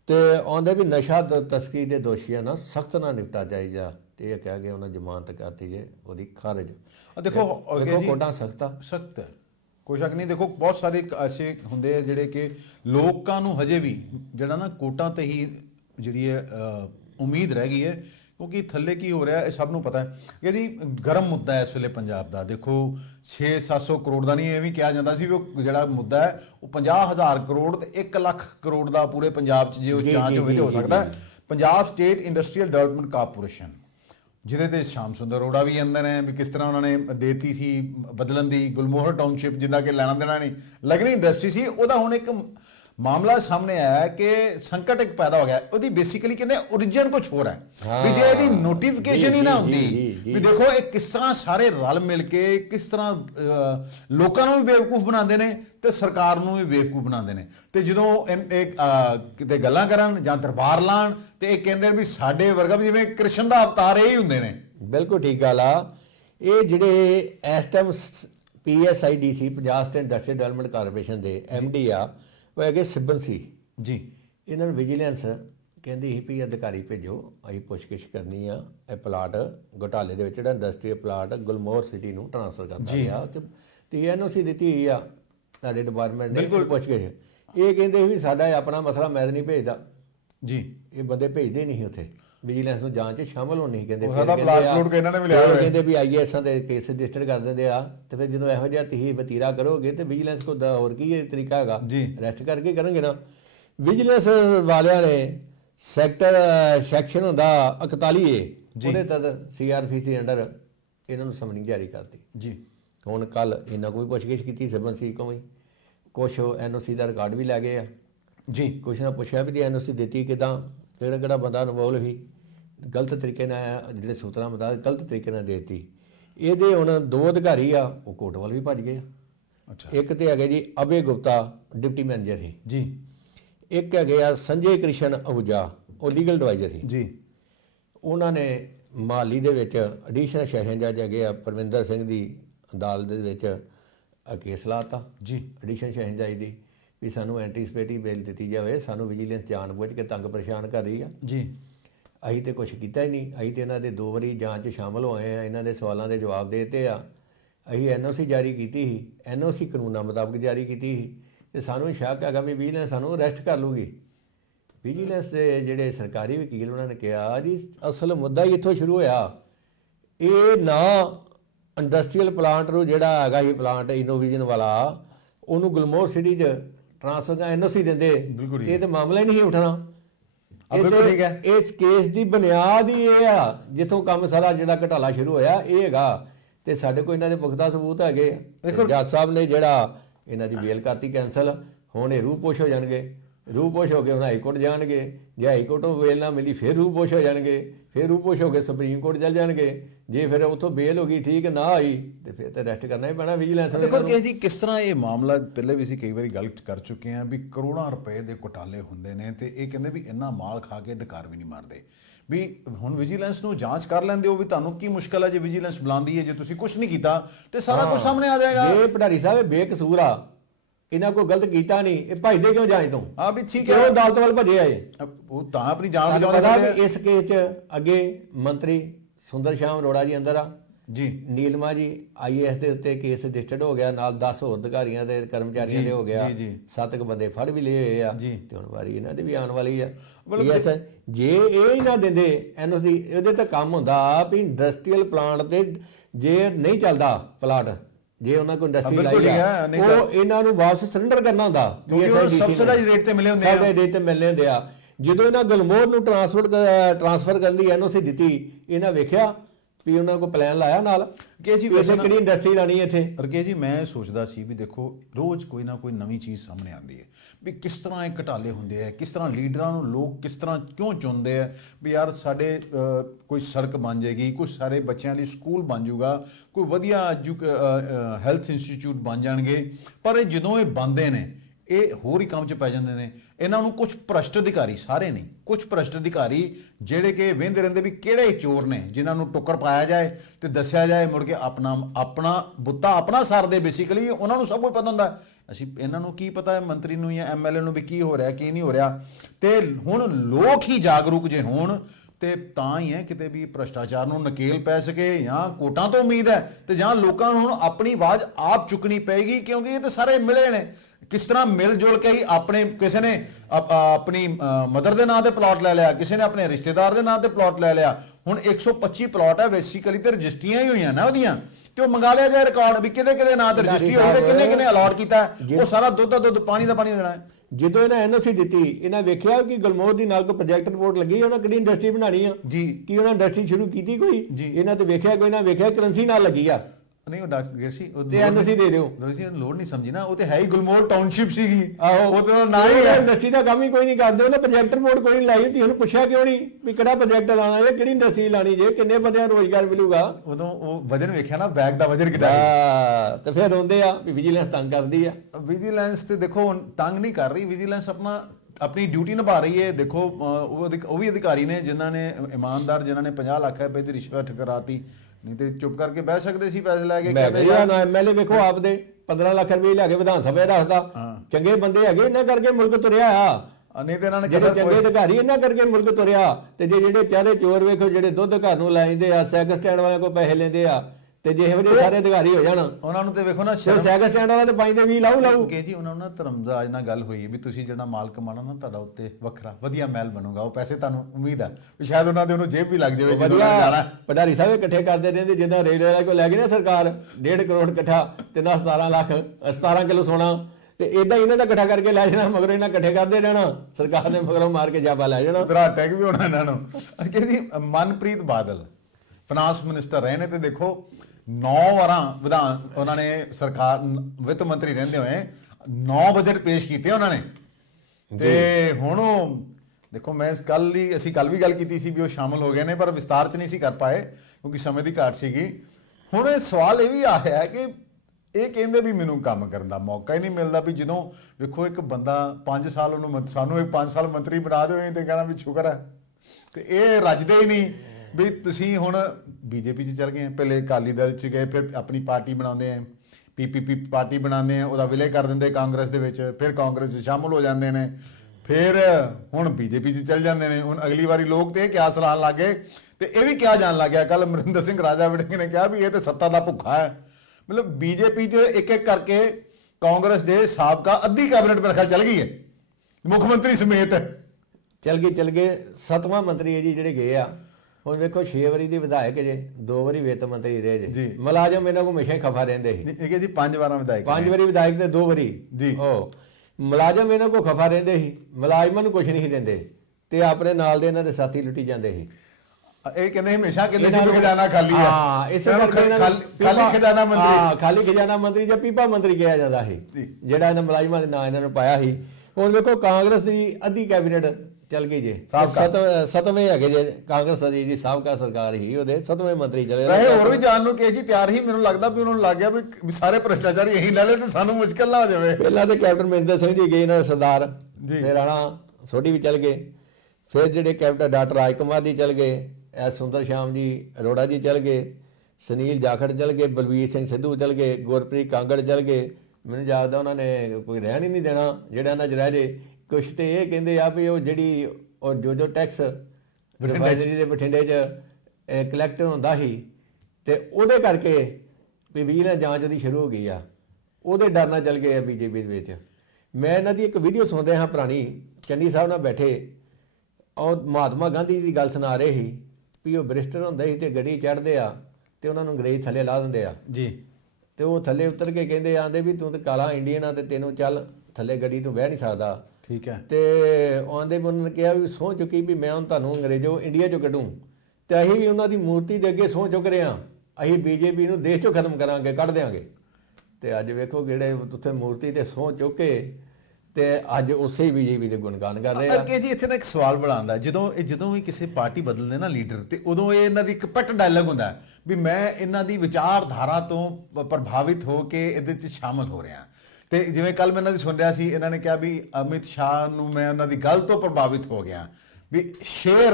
ਤੇ ਆਉਂਦੇ ਵੀ ਨਸ਼ਾ ਤਸਕਰੀ ਦੇ ਦੋਸ਼ੀਆਂ ਨਾਲ ਸਖਤ ਨਾਲ ਨਿਪਟਾ ਜਾਈਦਾ, ਤੇ ਇਹ ਕਹਿ ਕੇ ਉਹਨਾਂ ਜ਼ਮਾਨਤ ਕਰਤੀ ਜੇ ਉਹਦੀ ਖਾਰਜ। ਦੇਖੋ ਕੋਟਾਂ ਸਖਤ ਹੈ, ਕੋਈ ਸ਼ੱਕ ਨਹੀਂ। ਦੇਖੋ ਬਹੁਤ ਸਾਰੇ ਐਸੇ ਹੁੰਦੇ ਆ ਜਿਹੜੇ ਕਿ ਲੋਕਾਂ ਨੂੰ ਹਜੇ ਵੀ ਜਿਹੜਾ ਨਾ ਕੋਟਾਂ ਤੇ ਹੀ ਜਿਹੜੀ ਹੈ ਉਮੀਦ ਰਹਿ ਗਈ ਹੈ, ਕਿਉਂਕਿ ਥੱਲੇ ਕੀ ਹੋ ਰਿਹਾ ਇਹ ਸਭ ਨੂੰ ਪਤਾ ਹੈ। ਕਿ ਜੀ ਗਰਮ ਮੁੱਦਾ ਹੈ ਇਸ ਵੇਲੇ ਪੰਜਾਬ ਦਾ। ਦੇਖੋ 600-700 ਕਰੋੜ ਦਾ ਨਹੀਂ, ਇਹ ਵੀ ਕਿਹਾ ਜਾਂਦਾ ਸੀ ਵੀ ਉਹ ਜਿਹੜਾ ਮੁੱਦਾ ਹੈ ਉਹ 50,000 ਕਰੋੜ ਤੇ 1 ਲੱਖ ਕਰੋੜ ਦਾ ਪੂਰੇ ਪੰਜਾਬ 'ਚ ਜੇ ਉਹ ਜਾਂਚ ਹੋਵੇ ਤਾਂ ਹੋ ਸਕਦਾ ਹੈ। Punjab state industrial development corporation, ਜਿਹਦੇ ਤੇ ਸ਼ਾਮ ਸੁੰਦਰ ਅਰੋੜਾ ਵੀ ਅੰਦਰ ਨੇ, ਵੀ ਕਿਸ ਤਰ੍ਹਾਂ ਉਹਨਾਂ ਨੇ ਦੇਤੀ ਸੀ ਬਦਲਣ ਦੀ ਗੁਲਮੋਹਰ ਟਾਊਨਸ਼ਿਪ, ਜਿੱਦਾਂ ਕਿ ਲੈਣਾ ਦੇਣਾ ਨਹੀਂ ਲੱਗਣੀ ਇੰਡਸਟਰੀ ਸੀ, ਉਹਦਾ ਹੁਣ ਇੱਕ ਮਾਮਲਾ ਸਾਹਮਣੇ ਆਇਆ ਕਿ ਸੰਕਟ ਇੱਕ ਪੈਦਾ ਹੋ ਗਿਆ। ਉਹਦੀ ਬੇਸਿਕਲੀ ਕਹਿੰਦੇ ਓਰੀਜਨ ਕੁਝ ਹੋਰ ਹੈ, ਵੀ ਜੇ ਇਹਦੀ ਨੋਟੀਫਿਕੇਸ਼ਨ ਹੀ ਨਾ ਹੁੰਦੀ, ਵੀ ਦੇਖੋ ਇਹ ਕਿਸ ਤਰ੍ਹਾਂ ਸਾਰੇ ਰਲ ਮਿਲ ਕੇ ਕਿਸ ਤਰ੍ਹਾਂ ਲੋਕਾਂ ਨੂੰ ਵੀ ਬੇਵਕੂਫ ਬਣਾਉਂਦੇ ਨੇ ਤੇ ਸਰਕਾਰ ਨੂੰ ਵੀ ਬੇਵਕੂਫ ਬਣਾਉਂਦੇ ਨੇ। ਤੇ ਜਦੋਂ ਕਿਤੇ ਗੱਲਾਂ ਕਰਨ ਜਾਂ ਦਰਬਾਰ ਲਾਣ ਤੇ ਇਹ ਕਹਿੰਦੇ ਨੇ ਵੀ ਸਾਡੇ ਵਰਗਾ ਵੀ ਜਿਵੇਂ ਕ੍ਰਿਸ਼ਨ ਦਾ ਅਵਤਾਰ ਇਹ ਹੀ ਹੁੰਦੇ ਨੇ। ਬਿਲਕੁਲ ਠੀਕ ਗੱਲ ਆ। ਇਹ ਜਿਹੜੇ ਇਸ time PSIDC Punjab state industrial development corporation ਦੇ MD ਆ, ਉਹ ਹੈਗੇ ਸਿੱਬਨ ਸੀ, ਜੀ ਇਹਨਾਂ ਨੂੰ ਵਿਜੀਲੈਂਸ ਕਹਿੰਦੀ ਸੀ ਵੀ ਅਧਿਕਾਰੀ ਭੇਜੋ, ਅਸੀਂ ਪੁੱਛਗਿੱਛ ਕਰਨੀ ਆ। ਇਹ ਪਲਾਟ ਘੁਟਾਲੇ ਦੇ ਵਿੱਚ ਜਿਹੜਾ ਇੰਡਸਟਰੀਅਲ ਪਲਾਟ ਗੁਲਮੋਹਰ ਸਿਟੀ ਨੂੰ ਟ੍ਰਾਂਸਫਰ ਕਰਦਾ ਗਿਆ ਤੇ ਐਨਓਸੀ ਦਿੱਤੀ ਹੋਈ ਆ ਸਾਡੇ ਡਿਪਾਰਟਮੈਂਟ ਨੇ ਪੁੱਛਗਿੱਛ। ਇਹ ਕਹਿੰਦੇ ਵੀ ਸਾਡਾ ਆਪਣਾ ਮਸਲਾ ਮੈਂ ਨਹੀਂ ਭੇਜਦਾ ਜੀ, ਇਹ ਬੰਦੇ ਭੇਜਦੇ ਨਹੀਂ ਉੱਥੇ ਵਿਜੀਲੈਂਸ ਨੂੰ ਜਾਂਚ 'ਚ ਸ਼ਾਮਲ ਹੋਣ ਨਹੀਂ ਕਹਿੰਦੇ। ਕਹਿੰਦੇ ਵੀ ਆਈਏਐਸਾਂ ਦੇ ਕੇਸ ਰਜਿਸਟਰ ਕਰ ਦਿੰਦੇ ਆ ਤੇ ਫਿਰ ਜਦੋਂ ਇਹੋ ਜਿਹਾ ਤੁਸੀਂ ਵਤੀਰਾ ਕਰੋਗੇ ਤੇ ਵਿਜੀਲੈਂਸ ਕੋਲ ਹੋਰ ਕੀ ਤਰੀਕਾ ਹੈਗਾ, ਅਰੈਸਟ ਕਰਕੇ ਕਰਨਗੇ ਨਾ। ਵਿਜੀਲੈਂਸ ਵਾਲਿਆਂ ਨੇ ਸੈਕਸ਼ਨ ਹੁੰਦਾ 41A ਉਹਦੇ ਤਹਿਤ CRPC ਅੰਡਰ ਇਹਨਾਂ ਨੂੰ ਸਮਨਿੰਗ ਜਾਰੀ ਕਰਤੀ ਜੀ। ਹੁਣ ਕੱਲ ਇਹਨਾਂ ਕੋਈ ਪੁੱਛਗਿੱਛ ਕੀਤੀ ਸਰਬੰਸੀ ਕੋਲ ਵੀ, ਕੁਛ NOC ਦਾ ਰਿਕਾਰਡ ਵੀ ਲੈ ਗਏ ਆ ਜੀ। ਕੁਛ ਨਾ ਪੁੱਛਿਆ ਵੀ NOC ਦਿੱਤੀ ਕਿੱਦਾਂ, ਕਿਹੜਾ ਬੰਦਾ ਇਨਵੋਲਵ ਸੀ, ਗਲਤ ਤਰੀਕੇ ਨਾਲ ਜਿਹੜੇ ਸੂਤਰਾਂ ਮੁਤਾਬਕ ਗਲਤ ਤਰੀਕੇ ਨਾਲ ਦੇ ਦਿੱਤੀ। ਇਹਦੇ ਹੁਣ 2 ਅਧਿਕਾਰੀ ਆ ਉਹ ਕੋਰਟ ਵੱਲ ਵੀ ਭੱਜ ਗਏ ਆ। ਇੱਕ ਤੇ ਹੈਗੇ ਜੀ ਅਭੇ ਗੁਪਤਾ ਡਿਪਟੀ ਮੈਨੇਜਰ ਸੀ ਜੀ, ਇੱਕ ਹੈਗੇ ਆ ਸੰਜੇ ਕ੍ਰਿਸ਼ਨ ਅਹੂਜਾ ਉਹ ਲੀਗਲ ਐਡਵਾਈਜ਼ਰ ਸੀ ਜੀ। ਉਹਨਾਂ ਨੇ ਮਾਲੀ ਦੇ ਵਿੱਚ ਐਡੀਸ਼ਨਲ ਸੈਸ਼ਨ ਜੱਜ ਹੈਗੇ ਆ ਪਰਵਿੰਦਰ ਸਿੰਘ ਦੀ ਅਦਾਲਤ ਦੇ ਵਿੱਚ ਕੇਸ ਲਾਤਾ ਜੀ ਐਡੀਸ਼ਨਲ ਸੈਸ਼ਨ ਜੱਜ ਦੀ ਵੀ ਸਾਨੂੰ ਐਂਟੀਸਪੇਟਰੀ ਬੇਲ ਦਿੱਤੀ ਜਾਵੇ, ਸਾਨੂੰ ਵਿਜੀਲੈਂਸ ਜਾਣਬੁੱਝ ਕੇ ਤੰਗ ਪਰੇਸ਼ਾਨ ਕਰ ਰਹੀ ਆ ਜੀ। ਅਸੀਂ ਤੇ ਕੁਛ ਕੀਤਾ ਹੀ ਨਹੀਂ, ਅਸੀਂ ਤੇ ਇਹਨਾਂ ਦੇ 2 ਵਾਰੀ ਜਾਂਚ 'ਚ ਸ਼ਾਮਲ ਹੋਏ ਆ, ਇਹਨਾਂ ਦੇ ਸਵਾਲਾਂ ਦੇ ਜਵਾਬ ਦੇ ਦਿੱਤੇ ਆ। ਅਸੀਂ NOC ਜਾਰੀ ਕੀਤੀ ਸੀ, NOC ਕਾਨੂੰਨਾਂ ਮੁਤਾਬਕ ਜਾਰੀ ਕੀਤੀ ਸੀ ਤੇ ਸਾਨੂੰ ਸ਼ੱਕ ਹੈਗਾ ਵੀ ਵਿਜੀਲੈਂਸ ਸਾਨੂੰ ਅਰੈਸਟ ਕਰ ਲੂਗੀ। ਵਿਜੀਲੈਂਸ ਦੇ ਜਿਹੜੇ ਸਰਕਾਰੀ ਵਕੀਲ ਉਹਨਾਂ ਨੇ ਕਿਹਾ ਜੀ ਅਸਲ ਮੁੱਦਾ ਹੀ ਇੱਥੋਂ ਸ਼ੁਰੂ ਹੋਇਆ। ਇਹ ਨਾ ਇੰਡਸਟਰੀਅਲ ਪਲਾਂਟ ਨੂੰ ਜਿਹੜਾ ਹੈਗਾ ਇਹ ਪਲਾਂਟ ਇਨੋਵੇਸ਼ਨ ਵਾਲਾ ਉਹਨੂੰ ਗੁਲਮੋਹਰ ਸਿਟੀ 'ਚ ਟ੍ਰਾਂਸਫਰ ਦਾ NOC ਦਿੰਦੇ, ਇਹ ਤਾਂ ਮਾਮਲਾ ਹੀ ਨਹੀਂ ਉੱਠਣਾ। ਇਸ ਕੇਸ ਦੀ ਬੁਨਿਆਦ ਹੀ ਇਹ ਆ ਜਿੱਥੋਂ ਕੰਮ ਸਾਰਾ ਜਿਹੜਾ ਘਟਾਲਾ ਸ਼ੁਰੂ ਹੋਇਆ ਇਹ ਹੈਗਾ ਤੇ ਸਾਡੇ ਕੋਲ ਇਹਨਾਂ ਦੇ ਪੁਖਤਾ ਸਬੂਤ ਹੈਗੇ। ਜੱਜ ਸਾਹਿਬ ਨੇ ਜਿਹੜਾ ਇਹਨਾਂ ਦੀ ਬੇਲ ਕਰਤੀ ਕੈਂਸਲ, ਹੁਣ ਇਹ ਰੂਪੋਸ਼ ਹੋ ਜਾਣਗੇ, ਰੂਪੋਸ਼ ਹੋ ਕੇ ਹੁਣ ਹਾਈ ਕੋਰਟ ਜਾਣਗੇ, ਜੇ ਹਾਈ ਕੋਰਟੋਂ ਬੇਲ ਨਾ ਮਿਲੀ ਫਿਰ ਰੂਪੋਸ਼ ਹੋ ਜਾਣਗੇ, ਫਿਰ ਰੂਪੋਸ਼ ਹੋ ਕੇ ਸੁਪਰੀਮ ਕੋਰਟ ਚਲ ਜਾਣਗੇ। ਜੇ ਫਿਰ ਉੱਥੋਂ ਬੇਲ ਹੋ ਗਈ ਠੀਕ ਨਾ ਆਈ ਤੇ ਫਿਰ ਤਾਂ ਅਰੈਸਟ ਕਰਨਾ ਹੀ ਪੈਣਾ ਵਿਜੀਲੈਂਸ। ਦੇਖੋ ਜੀ ਕਿਸ ਤਰ੍ਹਾਂ ਇਹ ਮਾਮਲਾ ਪਹਿਲੇ ਵੀ ਅਸੀਂ ਕਈ ਵਾਰੀ ਗੱਲ ਕਰ ਚੁੱਕੇ ਹਾਂ ਵੀ ਕਰੋੜਾਂ ਰੁਪਏ ਦੇ ਘੁਟਾਲੇ ਹੁੰਦੇ ਨੇ ਤੇ ਇਹ ਕਹਿੰਦੇ ਵੀ ਇੰਨਾ ਮਾਲ ਖਾ ਕੇ ਡਕਾਰ ਵੀ ਨਹੀਂ ਮਾਰਦੇ ਵੀ ਹੁਣ ਵਿਜੀਲੈਂਸ ਨੂੰ ਜਾਂਚ ਕਰ ਲੈਂਦੇ ਹੋ ਵੀ ਤੁਹਾਨੂੰ ਕੀ ਮੁਸ਼ਕਲ ਹੈ ਜੇ ਵਿਜੀਲੈਂਸ ਬੁਲਾਉਂਦੀ ਹੈ, ਜੇ ਤੁਸੀਂ ਕੁਝ ਨਹੀਂ ਕੀਤਾ ਤੇ ਸਾਰਾ ਕੁਝ ਸਾਹਮਣੇ ਆ ਜਾਏਗਾ। ਇਹ ਭੰਡਾਰੀ ਸਾਹਿਬ ਬੇਕਸੂਰ ਆ, ਇਹਨਾਂ ਕੋਈ ਗਲਤ ਕੀਤਾ ਨਹੀਂ, ਇਹ ਭਜਦੇ ਕਿਉਂ ਜਾਂਚ ਤੋਂ? ਹਾਂ ਵੀ ਠੀਕ ਹੈ, ਉਹ ਅਦਾਲਤ ਵੱਲ ਭਜੇ ਆਏ ਉਹ ਤਾਂ ਆਪਣੀ ਜਾਨ ਬਚਾਉਂਦੇ। ਇਸ ਕੇਸ 'ਚ ਅੱਗੇ ਮੰਤਰੀ ਸੁੰਦਰ ਸ਼ਾਮ ਅਰੋੜਾ ਜੀ ਅੰਦਰ ਆ ਜੀ, ਨੀਲਮਾ ਜੀ IAS ਦੇ ਉੱਤੇ ਕੇਸ ਰਜਿਸਟਰਡ ਹੋ ਗਿਆ, ਨਾਲ 10 ਹੋਰ ਅਧਿਕਾਰੀਆਂ ਦੇ ਕਰਮਚਾਰੀਆਂ ਦੇ ਹੋ ਗਿਆ, 7 ਬੰਦੇ ਫੜ ਵੀ ਲਏ ਹੋਏ ਆ ਤੇ ਹੁਣ ਵਾਰੀ ਇਹਨਾਂ ਦੇ ਵੀ ਆਉਣ ਵਾਲੀ ਆ। ਜੇ ਇਹ ਹੀ ਨਾ ਦਿੰਦੇ NOC, ਇਹਦੇ ਤਾਂ ਕੰਮ ਹੁੰਦਾ ਵੀ ਇੰਡਸਟਰੀਅਲ ਪਲਾਂਟ ਤੇ ਜੇ ਨਹੀਂ ਚੱਲਦਾ ਪਲਾਟ, ਜੇ ਉਹਨਾਂ ਕੋਲ ਇੰਡਸਟਰੀ ਲਾਈ ਆ ਉਹ ਇਹਨਾਂ ਨੂੰ ਵਾਪਸ ਸਰੈਂਡਰ ਕਰਨਾ ਹੁੰਦਾ ਕਿਉਂਕਿ ਸਬਸਿਡਾਈਜ਼ ਰੇਟ ਤੇ ਮਿਲੇ ਹੁੰਦੇ ਆ, ਰੇਟ ਤੇ ਮਿਲਨੇ ਹੁੰਦੇ ਆ। ਜਦੋਂ ਇਹਨਾਂ ਗੁਲਮੋਹਰ ਨੂੰ ਟ੍ਰਾਂਸਫਰ ਕਰਨ ਦੀ NOC ਦਿੱਤੀ, ਇਹਨਾਂ ਵੇਖਿਆ ਵੀ ਉਹਨਾਂ ਕੋਲ ਪਲਾਨ ਲਾਇਆ ਨਾਲ ਕਿ ਜੀ ਕਿਹੜੀ ਇੰਡਸਟਰੀ ਲਾਣੀ ਇੱਥੇ। ਰਕੇ ਜੀ ਮੈਂ ਸੋਚਦਾ ਸੀ ਵੀ ਦੇਖੋ ਰੋਜ਼ ਕੋਈ ਨਾ ਕੋਈ ਨਵੀਂ ਚੀਜ਼ ਸਾਹਮਣੇ ਆਉਂਦੀ ਹੈ ਵੀ ਕਿਸ ਤਰ੍ਹਾਂ ਇਹ ਘਟਾਲੇ ਹੁੰਦੇ ਆ, ਕਿਸ ਤਰ੍ਹਾਂ ਲੀਡਰਾਂ ਨੂੰ ਲੋਕ ਕਿਸ ਤਰ੍ਹਾਂ ਕਿਉਂ ਚੁਣਦੇ ਆ ਵੀ ਯਾਰ ਸਾਡੇ ਕੋਈ ਸੜਕ ਬਣ ਜਾਏਗੀ, ਕੁਝ ਸਾਰੇ ਬੱਚਿਆਂ ਲਈ ਸਕੂਲ ਬਣ ਜਾਊਗਾ, ਕੋਈ ਵਧੀਆ ਹੈਲਥ ਇੰਸਟੀਚਿਊਟ ਬਣ ਜਾਣਗੇ, ਪਰ ਜਦੋਂ ਇਹ ਬਣਦੇ ਨੇ ਇਹ ਹੋਰ ਹੀ ਕੰਮ 'ਚ ਪੈ ਜਾਂਦੇ ਨੇ। ਇਹਨਾਂ ਨੂੰ ਕੁਝ ਭ੍ਰਸ਼ਟ ਅਧਿਕਾਰੀ, ਸਾਰੇ ਨਹੀਂ, ਕੁਝ ਭ੍ਰਸ਼ਟ ਅਧਿਕਾਰੀ ਜਿਹੜੇ ਕਿ ਵਹਿੰਦੇ ਰਹਿੰਦੇ ਵੀ ਕਿਹੜੇ ਚੋਰ ਨੇ ਜਿਨ੍ਹਾਂ ਨੂੰ ਟੁੱਕਰ ਪਾਇਆ ਜਾਏ ਤੇ ਦੱਸਿਆ ਜਾਏ, ਮੁੜ ਕੇ ਆਪਣਾ ਬੁੱਤਾ ਆਪਣਾ ਸਰਦੇ। ਬੇਸਿਕਲੀ ਉਹਨਾਂ ਨੂੰ ਸਭ ਕੁਝ ਪਤਾ ਹੁੰਦਾ, ਅਸੀਂ ਇਹਨਾਂ ਨੂੰ ਕੀ ਪਤਾ ਹੈ ਮੰਤਰੀ ਨੂੰ ਜਾਂ MLA ਨੂੰ ਵੀ ਕੀ ਹੋ ਰਿਹਾ ਕੀ ਨਹੀਂ ਹੋ ਰਿਹਾ। ਤੇ ਹੁਣ ਲੋਕ ਹੀ ਜਾਗਰੂਕ ਜੇ ਹੋਣ ਤੇ ਤਾਂ ਹੀ ਹੈ ਕਿਤੇ ਵੀ ਭ੍ਰਸ਼ਟਾਚਾਰ ਨੂੰ ਨਕੇਲ ਪੈ ਸਕੇ, ਜਾਂ ਕੋਟਾਂ ਤੋਂ ਉਮੀਦ ਹੈ ਤੇ ਜਾਂ ਲੋਕਾਂ ਨੂੰ ਹੁਣ ਆਪਣੀ ਆਵਾਜ਼ ਆਪ ਚੁੱਕਣੀ ਪਏਗੀ ਕਿਉਂਕਿ ਇਹ ਤਾਂ ਸਾਰੇ ਮਿਲੇ ਨੇ। ਕਿਸ ਤਰ੍ਹਾਂ ਮਿਲ ਜੁਲ ਕੇ ਹੀ ਆਪਣੇ ਕਿਸੇ ਨੇ ਆਪਣੀ ਮਦਰ ਦੇ ਨਾਂ ਤੇ ਪਲਾਟ ਲੈ ਲਿਆ, ਕਿਸੇ ਨੇ ਆਪਣੇ ਰਿਸ਼ਤੇਦਾਰ ਦੇ ਨਾਂ ਤੇ ਪਲਾਟ ਲੈ ਲਿਆ। ਹੁਣ 125 ਪਲਾਟ ਹੈ ਬੇਸਿਕਲੀ ਤੇ ਰਜਿਸਟਰੀਆਂ ਹੀ ਹੋਈਆਂ ਨਾ ਉਹਦੀਆਂ, ਤੇ ਉਹ ਮੰਗਾ ਲਿਆ ਜਾਏ ਰਿਕਾਰਡ ਵੀ ਕਿਹਦੇ ਨਾਂ ਤੇ ਰਜਿਸਟਰੀ ਹੋਈ ਤੇ ਕਿੰਨੇ ਅਲਾਟ ਕੀਤਾ, ਉਹ ਸਾਰਾ ਦੁੱਧ ਦਾ ਦੁੱਧ ਪਾਣੀ ਦਾ ਪਾਣੀ ਹੋ ਜਾਣਾ ਹੈ। ਜਦੋਂ ਇਹਨਾਂ NOC ਦਿੱਤੀ, ਇਹਨਾਂ ਵੇਖਿਆ ਕਿ ਗੁਲਮੋਹਰ ਦੀ ਨਾਲ ਕੋਈ ਪ੍ਰੋਜੈਕਟ ਰਿਪੋਰਟ ਲੱਗੀ, ਉਹਨਾਂ ਕਿਹੜੀ ਇੰਡਸਟਰੀ ਬਣਾਣੀ ਆ ਜੀ, ਕੀ ਉਹਨਾਂ ਇੰਡਸਟਰੀ ਸ਼ੁਰੂ ਕੀਤੀ ਕੋਈ? ਇਹਨਾਂ ਤੇ ਵੇਖਿਆ ਕੋਈ ਨਾ ਵੇਖਿਆ ਕਰੰਸੀ ਨਾਲ ਲੱਗੀ ਆ, ਨਹੀਂ ਉਹ ਡਾਕਟਰ ਗਿਆ ਸੀ ਤੇ NOC ਦੇ ਦਿਓ, ਲੋੜ ਨਹੀਂ ਸਮਝੀ ਨਾ, ਉਹ ਤੇ ਹੈ ਹੀ ਗੁਲਮੋਹਰ ਟਾਊਨਸ਼ਿਪ ਸੀਗੀ, ਉਹ ਤੇ ਨਾ ਹੀ ਇੰਡਸਟਰੀ ਦਾ ਕੰਮ ਹੀ ਕੋਈ ਨਹੀਂ ਕਰਦੇ, ਉਹਨੇ ਪ੍ਰੋਜੈਕਟ ਰਿਪੋਰਟ ਕੋਈ ਨਹੀਂ ਲਾਈ, ਤੁਹਾਨੂੰ ਪੁੱਛਿਆ ਕਿਉਂ ਨਹੀਂ ਵੀ ਕਿਹੜਾ ਪ੍ਰੋਜੈਕਟ ਲਾਣਾ ਹੈ, ਕਿਹੜੀ ਇੰਡਸਟਰੀ ਲਾਣੀ ਜੇ, ਕਿੰਨੇ ਬੰਦਿਆਂ ਨੂੰ ਰੋਜ਼ਗਾਰ ਮਿਲੂਗਾ। ਉਦੋਂ ਉਹ ਵਜਨ ਵੇਖਿਆ ਨਾ, ਬੈਗ ਦਾ ਵਜਨ ਕਿੰਨਾ ਤੇ ਫਿਰ ਰੋਂਦੇ ਆ ਵੀ ਵਿਜੀਲੈਂਸ ਤੰਗ ਕਰਦੀ ਆ। ਵਿਜੀਲੈਂਸ ਤੇ ਦੇਖੋ ਤੰਗ ਨਹੀਂ ਕਰ ਰਹੀ, ਵਿਜੀਲੈਂਸ ਆਪਣੀ ਡਿਊਟੀ ਨਿਭਾ ਰਹੀ ਹੈ। ਦੇਖੋ ਉਹ ਵੀ ਅਧਿਕਾਰੀ ਨੇ ਜਿਨ੍ਹਾਂ ਨੇ ਇਮਾਨਦਾਰ, ਜਿਨ੍ਹਾਂ ਨੇ 50 ਲੱਖ ਰੁਪਏ ਦੀ ਰਿਸ਼ਵਤ ਠਕਰਾਤੀ, ਨਹੀਂ ਤੇ ਚੁੱਪ ਕਰਕੇ ਬਹਿ ਸਕਦੇ ਸੀ ਪੈਸੇ ਲੈ ਕੇ। MLA ਵੇਖੋ ਆਪਦੇ 15 ਲੱਖ ਰੁਪਏ ਲੈ ਕੇ ਵਿਧਾਨ ਸਭਾ ਰੱਖਦਾ, ਚੰਗੇ ਬੰਦੇ ਹੈਗੇ, ਇਹਨਾਂ ਕਰਕੇ ਮੁਲਕ ਤੁਰਿਆ ਆ। ਨਹੀਂ ਤੇ ਇਹਨਾਂ ਨੇ ਜਿਹੜੇ ਚੰਗੇ ਅਧਿਕਾਰੀ ਇਹਨਾਂ ਕਰਕੇ ਮੁਲਕ ਤੁਰਿਆ। ਤੇ ਜੇ ਜਿਹੜੇ ਚਾਰੇ ਚੋਰ ਵੇਖੋ ਜਿਹੜੇ ਦੁੱਧ ਘਰ ਨੂੰ ਲੈ ਜਾਂਦੇ ਆ, ਸਾਈਕਲ ਸਟੈਂਡ ਵਾਲਿਆਂ ਕੋਲ ਪੈਸੇ ਲੈਂਦੇ ਆ, ਤੇ ਜੇ ਇਹੋ ਜਿਹੇ ਸਾਰੇ ਅਧਿਕਾਰੀ ਹੋ ਜਾਣ ਉਹਨਾਂ ਨੂੰ ਤੇ ਵੇਖੋ ਨਾ ਸਾਈਕਲ ਸਟੈਂਡ ਵਾਲਾ ਤੇ 5 ਦੇ 20 ਲਾਊ ਕਿ ਜੀ ਉਹਨਾਂ ਨੂੰ ਨਾ ਧਰਮਰਾਜ ਨਾਲ ਗੱਲ ਹੋਈ ਵੀ ਤੁਸੀਂ ਜਿਹੜਾ ਮਾਲ ਕਮਾਣਾ ਨਾ ਤੁਹਾਡਾ ਉੱਤੇ ਵੱਖਰਾ ਵਧੀਆ ਮਹਿਲ ਬਣੂਗਾ, ਉਹ ਪੈਸੇ ਤੁਹਾਨੂੰ ਉਮੀਦ ਆ ਵੀ ਸ਼ਾਇਦ ਉਹਨਾਂ ਦੇ ਉਹਨੂੰ ਜੇਬ ਵੀ ਲੱਗ ਜਾਵੇ ਜਦੋਂ ਜਾਣਾ। ਭੰਡਾਰੀ ਸਾਹਿਬ ਇਕੱਠੇ ਕਰਦੇ ਰਹਿੰਦੇ, ਜਿੱਦਾਂ ਰੇਲਵੇ ਵਾਲੇ ਕੋਲ ਲੈ ਗਈ ਨਾ ਸਰਕਾਰ 1.5 ਕਰੋੜ ਇਕੱਠਾ ਤੇ 17 ਲੱਖ 17 ਕਿਲੋ ਸੋਨਾ, ਤੇ ਇਦਾਂ ਇਹਨਾਂ ਦਾ ਇਕੱਠਾ ਕਰਕੇ ਲੈ ਜਾਣਾ, ਮਗਰੋਂ ਇਹਨਾਂ ਇਕੱਠੇ ਕਰਦੇ ਰਹਿਣਾ, ਸਰਕਾਰ ਨੇ ਮਗਰੋਂ ਮਾਰ ਕੇ ਜਾਪਾ ਲੈ ਜਾਣਾ। ਫਿਰ ਅਟੈਕ ਵੀ ਹੋਣਾ ਇਹਨਾਂ ਨੂੰ। ਕਿ ਜੀ ਮਨਪ੍ਰੀਤ ਬਾਦਲ ਫਾਈਨਾਂਸ ਮਿਨਿਸਟਰ ਰਹੇ ਨੇ ਤੇ ਦੇਖੋ 9 ਵਾਰਾਂ ਵਿਧਾਨ ਉਹਨਾਂ ਨੇ ਸਰਕਾਰ ਵਿੱਤ ਮੰਤਰੀ ਰਹਿੰਦੇ ਹੋਏ 9 ਬਜਟ ਪੇਸ਼ ਕੀਤੇ ਉਹਨਾਂ ਨੇ। ਤੇ ਹੁਣ ਦੇਖੋ ਮੈਂ ਅਸੀਂ ਕੱਲ ਵੀ ਗੱਲ ਕੀਤੀ ਸੀ ਵੀ ਉਹ ਸ਼ਾਮਲ ਹੋ ਗਏ ਨੇ, ਪਰ ਵਿਸਤਾਰ 'ਚ ਨਹੀਂ ਸੀ ਕਰ ਪਾਏ ਕਿਉਂਕਿ ਸਮੇਂ ਦੀ ਘਾਟ ਸੀਗੀ। ਹੁਣ ਇਹ ਸਵਾਲ ਇਹ ਵੀ ਆ ਰਿਹਾ ਕਿ ਇਹ ਕਹਿੰਦੇ ਵੀ ਮੈਨੂੰ ਕੰਮ ਕਰਨ ਦਾ ਮੌਕਾ ਹੀ ਨਹੀਂ ਮਿਲਦਾ। ਵੀ ਜਦੋਂ ਵੇਖੋ ਇੱਕ ਬੰਦਾ 5 ਸਾਲ ਉਹਨੂੰ ਸਾਨੂੰ 5 ਸਾਲ ਮੰਤਰੀ ਬਣਾ ਦਿਓ ਤੇ ਕਹਿਣਾ ਵੀ ਸ਼ੁਕਰ ਹੈ, ਤੇ ਇਹ ਰੱਜਦੇ ਹੀ ਨਹੀਂ ਵੀ ਤੁਸੀਂ ਹੁਣ ਬੀਜੇਪੀ 'ਚ ਚੱਲ ਗਏ, ਪਹਿਲੇ ਅਕਾਲੀ ਦਲ 'ਚ ਗਏ, ਫਿਰ ਆਪਣੀ ਪਾਰਟੀ ਬਣਾਉਂਦੇ ਆ, ਪੀਪੀਪੀ ਪਾਰਟੀ ਬਣਾਉਂਦੇ ਆ, ਉਹਦਾ ਵਿਲਏ ਕਰ ਦਿੰਦੇ ਕਾਂਗਰਸ ਦੇ ਵਿੱਚ, ਫਿਰ ਕਾਂਗਰਸ 'ਚ ਸ਼ਾਮਲ ਹੋ ਜਾਂਦੇ ਨੇ, ਫਿਰ ਹੁਣ ਬੀਜੇਪੀ 'ਚ ਚੱਲ ਜਾਂਦੇ ਨੇ। ਹੁਣ ਅਗਲੀ ਵਾਰੀ ਲੋਕ ਤੇ ਇਹ ਕਿਆਸ ਲਾਉਣ ਲੱਗ ਗਏ ਤੇ ਇਹ ਵੀ ਕਿਹਾ ਜਾਣ ਲੱਗ ਗਿਆ, ਕੱਲ ਅਮਰਿੰਦਰ ਸਿੰਘ ਰਾਜਾ ਵੜਿੰਗ ਨੇ ਕਿਹਾ ਵੀ ਇਹ ਤੇ ਸੱਤਾ ਦਾ ਭੁੱਖਾ ਹੈ। ਮਤਲਬ ਬੀਜੇਪੀ 'ਚ ਇੱਕ ਇੱਕ ਕਰਕੇ ਕਾਂਗਰਸ ਦੇ ਸਾਬਕਾ ਅੱਧੀ ਕੈਬਨਿਟ ਮੇਰੇ ਖਿਆਲ ਚੱਲ ਗਈ ਹੈ, ਮੁੱਖ ਮੰਤਰੀ ਸਮੇਤ ਚੱਲ ਗਏ 7ਵਾਂ ਮੰਤਰੀ ਹੈ ਜੀ ਜਿਹੜੇ ਗਏ ਆ। ਹੁਣ ਵੇਖੋ 6 ਵਾਰੀ ਦੀ ਵਿਧਾਇਕ ਜੇ, 2 ਵਾਰੀ ਵਿੱਤ ਮੰਤਰੀ ਰਹੇ ਜੇ, ਮੁਲਾਜ਼ਮ ਇਹਨਾਂ ਕੋਲ ਹਮੇਸ਼ਾ ਹੀ ਖਫਾ ਰਹਿੰਦੇ ਸੀ। ਇਹ ਜੀ 5 ਵਾਰਾਂ ਵਿਧਾਇਕ, 5 ਵਾਰੀ ਵਿਧਾਇਕ ਤੇ 2 ਵਾਰੀ ਜੀ ਉਹ ਮੁਲਾਜ਼ਮ ਇਹਨਾਂ ਕੋਲ ਖਫਾ ਰਹਿੰਦੇ ਸੀ, ਮੁਲਾਜ਼ਮਾਂ ਨੂੰ ਕੁਝ ਨਹੀਂ ਦਿੰਦੇ ਤੇ ਆਪਣੇ ਨਾਲ ਦੇ ਇਹਨਾਂ ਦੇ ਸਾਥੀ ਲੁੱਟੀ ਜਾਂਦੇ ਸੀ। ਇਹ ਕਹਿੰਦੇ ਹਮੇਸ਼ਾ ਕਹਿੰਦੇ ਸੀ ਖਜ਼ਾਨਾ ਖਾਲੀ ਆ। ਹਾਂ, ਇਸੇ ਕਰਕੇ ਖਾਲੀ ਖਜ਼ਾਨਾ ਮੰਤਰੀ, ਹਾਂ ਖਾਲੀ ਖਜ਼ਾਨਾ ਮੰਤਰੀ ਜਾਂ ਪੀਪਾ ਮੰਤਰੀ ਕਿਹਾ ਜਾਂਦਾ ਸੀ, ਜਿਹੜਾ ਇਹਨਾਂ ਮੁਲਾਜ਼ਮਾਂ ਦੇ ਨਾਂ ਇਹਨਾਂ ਨੂੰ ਪਾਇਆ ਸੀ। ਹੁਣ ਵੇਖੋ ਕਾਂਗਰਸ ਦੀ ਅੱਧੀ ਕੈਬਨਿਟ ਚੱਲ ਗਈ ਜੇ, 7ਵੇਂ ਹੈਗੇ ਜੇ ਕਾਂਗਰਸ ਦੀ ਸਾਬਕਾ ਸਰਕਾਰ ਹੀ, ਉਹਦੇ 7ਵੇਂ ਮੰਤਰੀ ਚਲੇ ਰਹੇ। ਹੋਰ ਵੀ ਜਾਣ ਨੂੰ ਕਿ ਜੀ ਤਿਆਰ ਹੀ, ਮੈਨੂੰ ਲੱਗਦਾ ਵੀ ਉਹਨਾਂ ਨੂੰ ਲੱਗ ਗਿਆ ਵੀ ਸਾਰੇ ਭ੍ਰਿਸ਼ਟਾਚਾਰੀ ਇਹੀ ਲੈ ਲੈ ਤੇ ਸਾਨੂੰ ਮੁਸ਼ਕਲ ਨਾ ਹੋ ਜਾਵੇ। ਪਹਿਲਾਂ ਤੇ ਕੈਪਟਨ ਮਹਿੰਦਰ ਸਿੰਘ ਜੀ ਗਏ, ਇਹਨਾਂ ਦੇ ਸਰਦਾਰ ਫਿਰ ਰਾਣਾ ਸੋਢੀ ਵੀ ਚੱਲ ਗਏ, ਫਿਰ ਜਿਹੜੇ ਕੈਪਟਨ ਡਾਕਟਰ ਰਾਜ ਕੁਮਾਰ ਜੀ ਚੱਲ ਗਏ, ਸੁੰਦਰ ਸ਼ਾਮ ਜੀ ਅਰੋੜਾ ਜੀ ਚੱਲ ਗਏ, ਸੁਨੀਲ ਜਾਖੜ ਚੱਲ ਗਏ, ਬਲਵੀਰ ਸਿੰਘ ਸਿੱਧੂ ਚੱਲ ਗਏ, ਗੁਰਪ੍ਰੀਤ ਕਾਂਗੜ ਚੱਲ ਗਏ। ਮੈਨੂੰ ਜਾਪਦਾ ਉਹਨਾਂ ਨੇ ਕੋਈ ਰਹਿਣ ਹੀ ਨਹੀਂ ਦੇਣਾ ਜਿਹੜਾ ਇਹਨਾਂ 'ਚ ਰਹਿ ਜੇ। ਕੁਛ ਤੇ ਇਹ ਕਹਿੰਦੇ ਆ ਵੀ ਉਹ ਜਿਹੜੀ ਉਹ ਜੋ ਟੈਕਸ ਰਿਫਾਈਨਰੀ ਦੇ ਬਠਿੰਡੇ 'ਚ ਕਲੈਕਟ ਹੁੰਦਾ ਸੀ ਤੇ ਉਹਦੇ ਕਰਕੇ ਵੀ 20 ਨਾਲ ਜਾਂਚ ਉਹਦੀ ਸ਼ੁਰੂ ਹੋ ਗਈ ਆ, ਉਹਦੇ ਡਰ ਨਾਲ ਚੱਲ ਗਏ ਆ ਬੀਜੇਪੀ ਦੇ ਵਿੱਚ। ਮੈਂ ਇਹਨਾਂ ਦੀ ਇੱਕ ਵੀਡੀਓ ਸੁਣ ਰਿਹਾ ਪੁਰਾਣੀ, ਚੰਨੀ ਸਾਹਿਬ ਨਾਲ ਬੈਠੇ ਔਰ ਮਹਾਤਮਾ ਗਾਂਧੀ ਦੀ ਗੱਲ ਸੁਣਾ ਰਹੇ ਸੀ ਵੀ ਉਹ ਬਰਿਸਟਰ ਹੁੰਦੇ ਸੀ ਤੇ ਗੱਡੀ ਚੜ੍ਹਦੇ ਆ ਤੇ ਉਹਨਾਂ ਨੂੰ ਅੰਗਰੇਜ਼ ਥੱਲੇ ਲਾ ਦਿੰਦੇ ਆ ਜੀ, ਤੇ ਉਹ ਥੱਲੇ ਉਤਰ ਕੇ ਕਹਿੰਦੇ ਆਂਦੇ ਵੀ ਤੂੰ ਤੇ ਕਾਲਾ ਇੰਡੀਅਨ ਆ ਤੇ ਤੈਨੂੰ ਚੱਲ ਥੱਲੇ ਗੱਡੀ ਤੋਂ ਬਹਿ ਨਹੀਂ ਸਕਦਾ। ਠੀਕ ਹੈ। ਤੇ ਆਂਦੇ ਉਹਨਾਂ ਨੇ ਕਿਹਾ ਵੀ ਸਹੁੰ ਚੁੱਕੀ ਵੀ ਮੈਂ ਹੁਣ ਤੁਹਾਨੂੰ ਅੰਗਰੇਜ਼ੋਂ ਇੰਡੀਆ 'ਚੋਂ ਕੱਢੂੰ, ਤੇ ਅਸੀਂ ਵੀ ਉਹਨਾਂ ਦੀ ਮੂਰਤੀ ਦੇ ਅੱਗੇ ਸਹੁੰ ਚੁੱਕ ਰਹੇ ਹਾਂ, ਅਸੀਂ ਬੀਜੇਪੀ ਨੂੰ ਦੇਸ਼ 'ਚੋਂ ਖਤਮ ਕਰਾਂਗੇ, ਕੱਢ ਦਿਆਂਗੇ। ਤੇ ਅੱਜ ਵੇਖੋ ਜਿਹੜੇ ਉੱਥੇ ਮੂਰਤੀ ਤੇ ਸਹੁੰ ਚੁੱਕ ਕੇ ਤੇ ਅੱਜ ਉਸੇ ਬੀਜੇਪੀ ਦੇ ਗੁਣਗਾਨ ਕਰ ਰਹੇ ਆ। ਕਿ ਜੀ ਇੱਥੇ ਨਾ ਇੱਕ ਸਵਾਲ ਬੜਾ ਆਉਂਦਾ, ਜਦੋਂ ਵੀ ਕਿਸੇ ਪਾਰਟੀ ਬਦਲਦੇ ਨਾ ਲੀਡਰ, ਤੇ ਉਦੋਂ ਇਹ ਇਹਨਾਂ ਦੀ ਇੱਕ ਪੈਟ ਡਾਇਲੌਗ ਹੁੰਦਾ ਵੀ ਮੈਂ ਇਹਨਾਂ ਦੀ ਵਿਚਾਰਧਾਰਾ ਤੋਂ ਪ੍ਰਭਾਵਿਤ ਹੋ ਕੇ ਇਹਦੇ 'ਚ ਸ਼ਾਮਲ ਹੋ ਰਿਹਾ। ਤੇ ਜਿਵੇਂ ਕੱਲ ਮੈਂ ਇਹਨਾਂ ਦੀ ਸੁਣ ਰਿਹਾ ਸੀ, ਇਹਨਾਂ ਨੇ ਕਿਹਾ ਵੀ ਅਮਿਤ ਸ਼ਾਹ ਨੂੰ ਮੈਂ ਉਹਨਾਂ ਦੀ ਗੱਲ ਤੋਂ ਪ੍ਰਭਾਵਿਤ ਹੋ ਗਿਆ, ਵੀ ਸ਼ੇਰ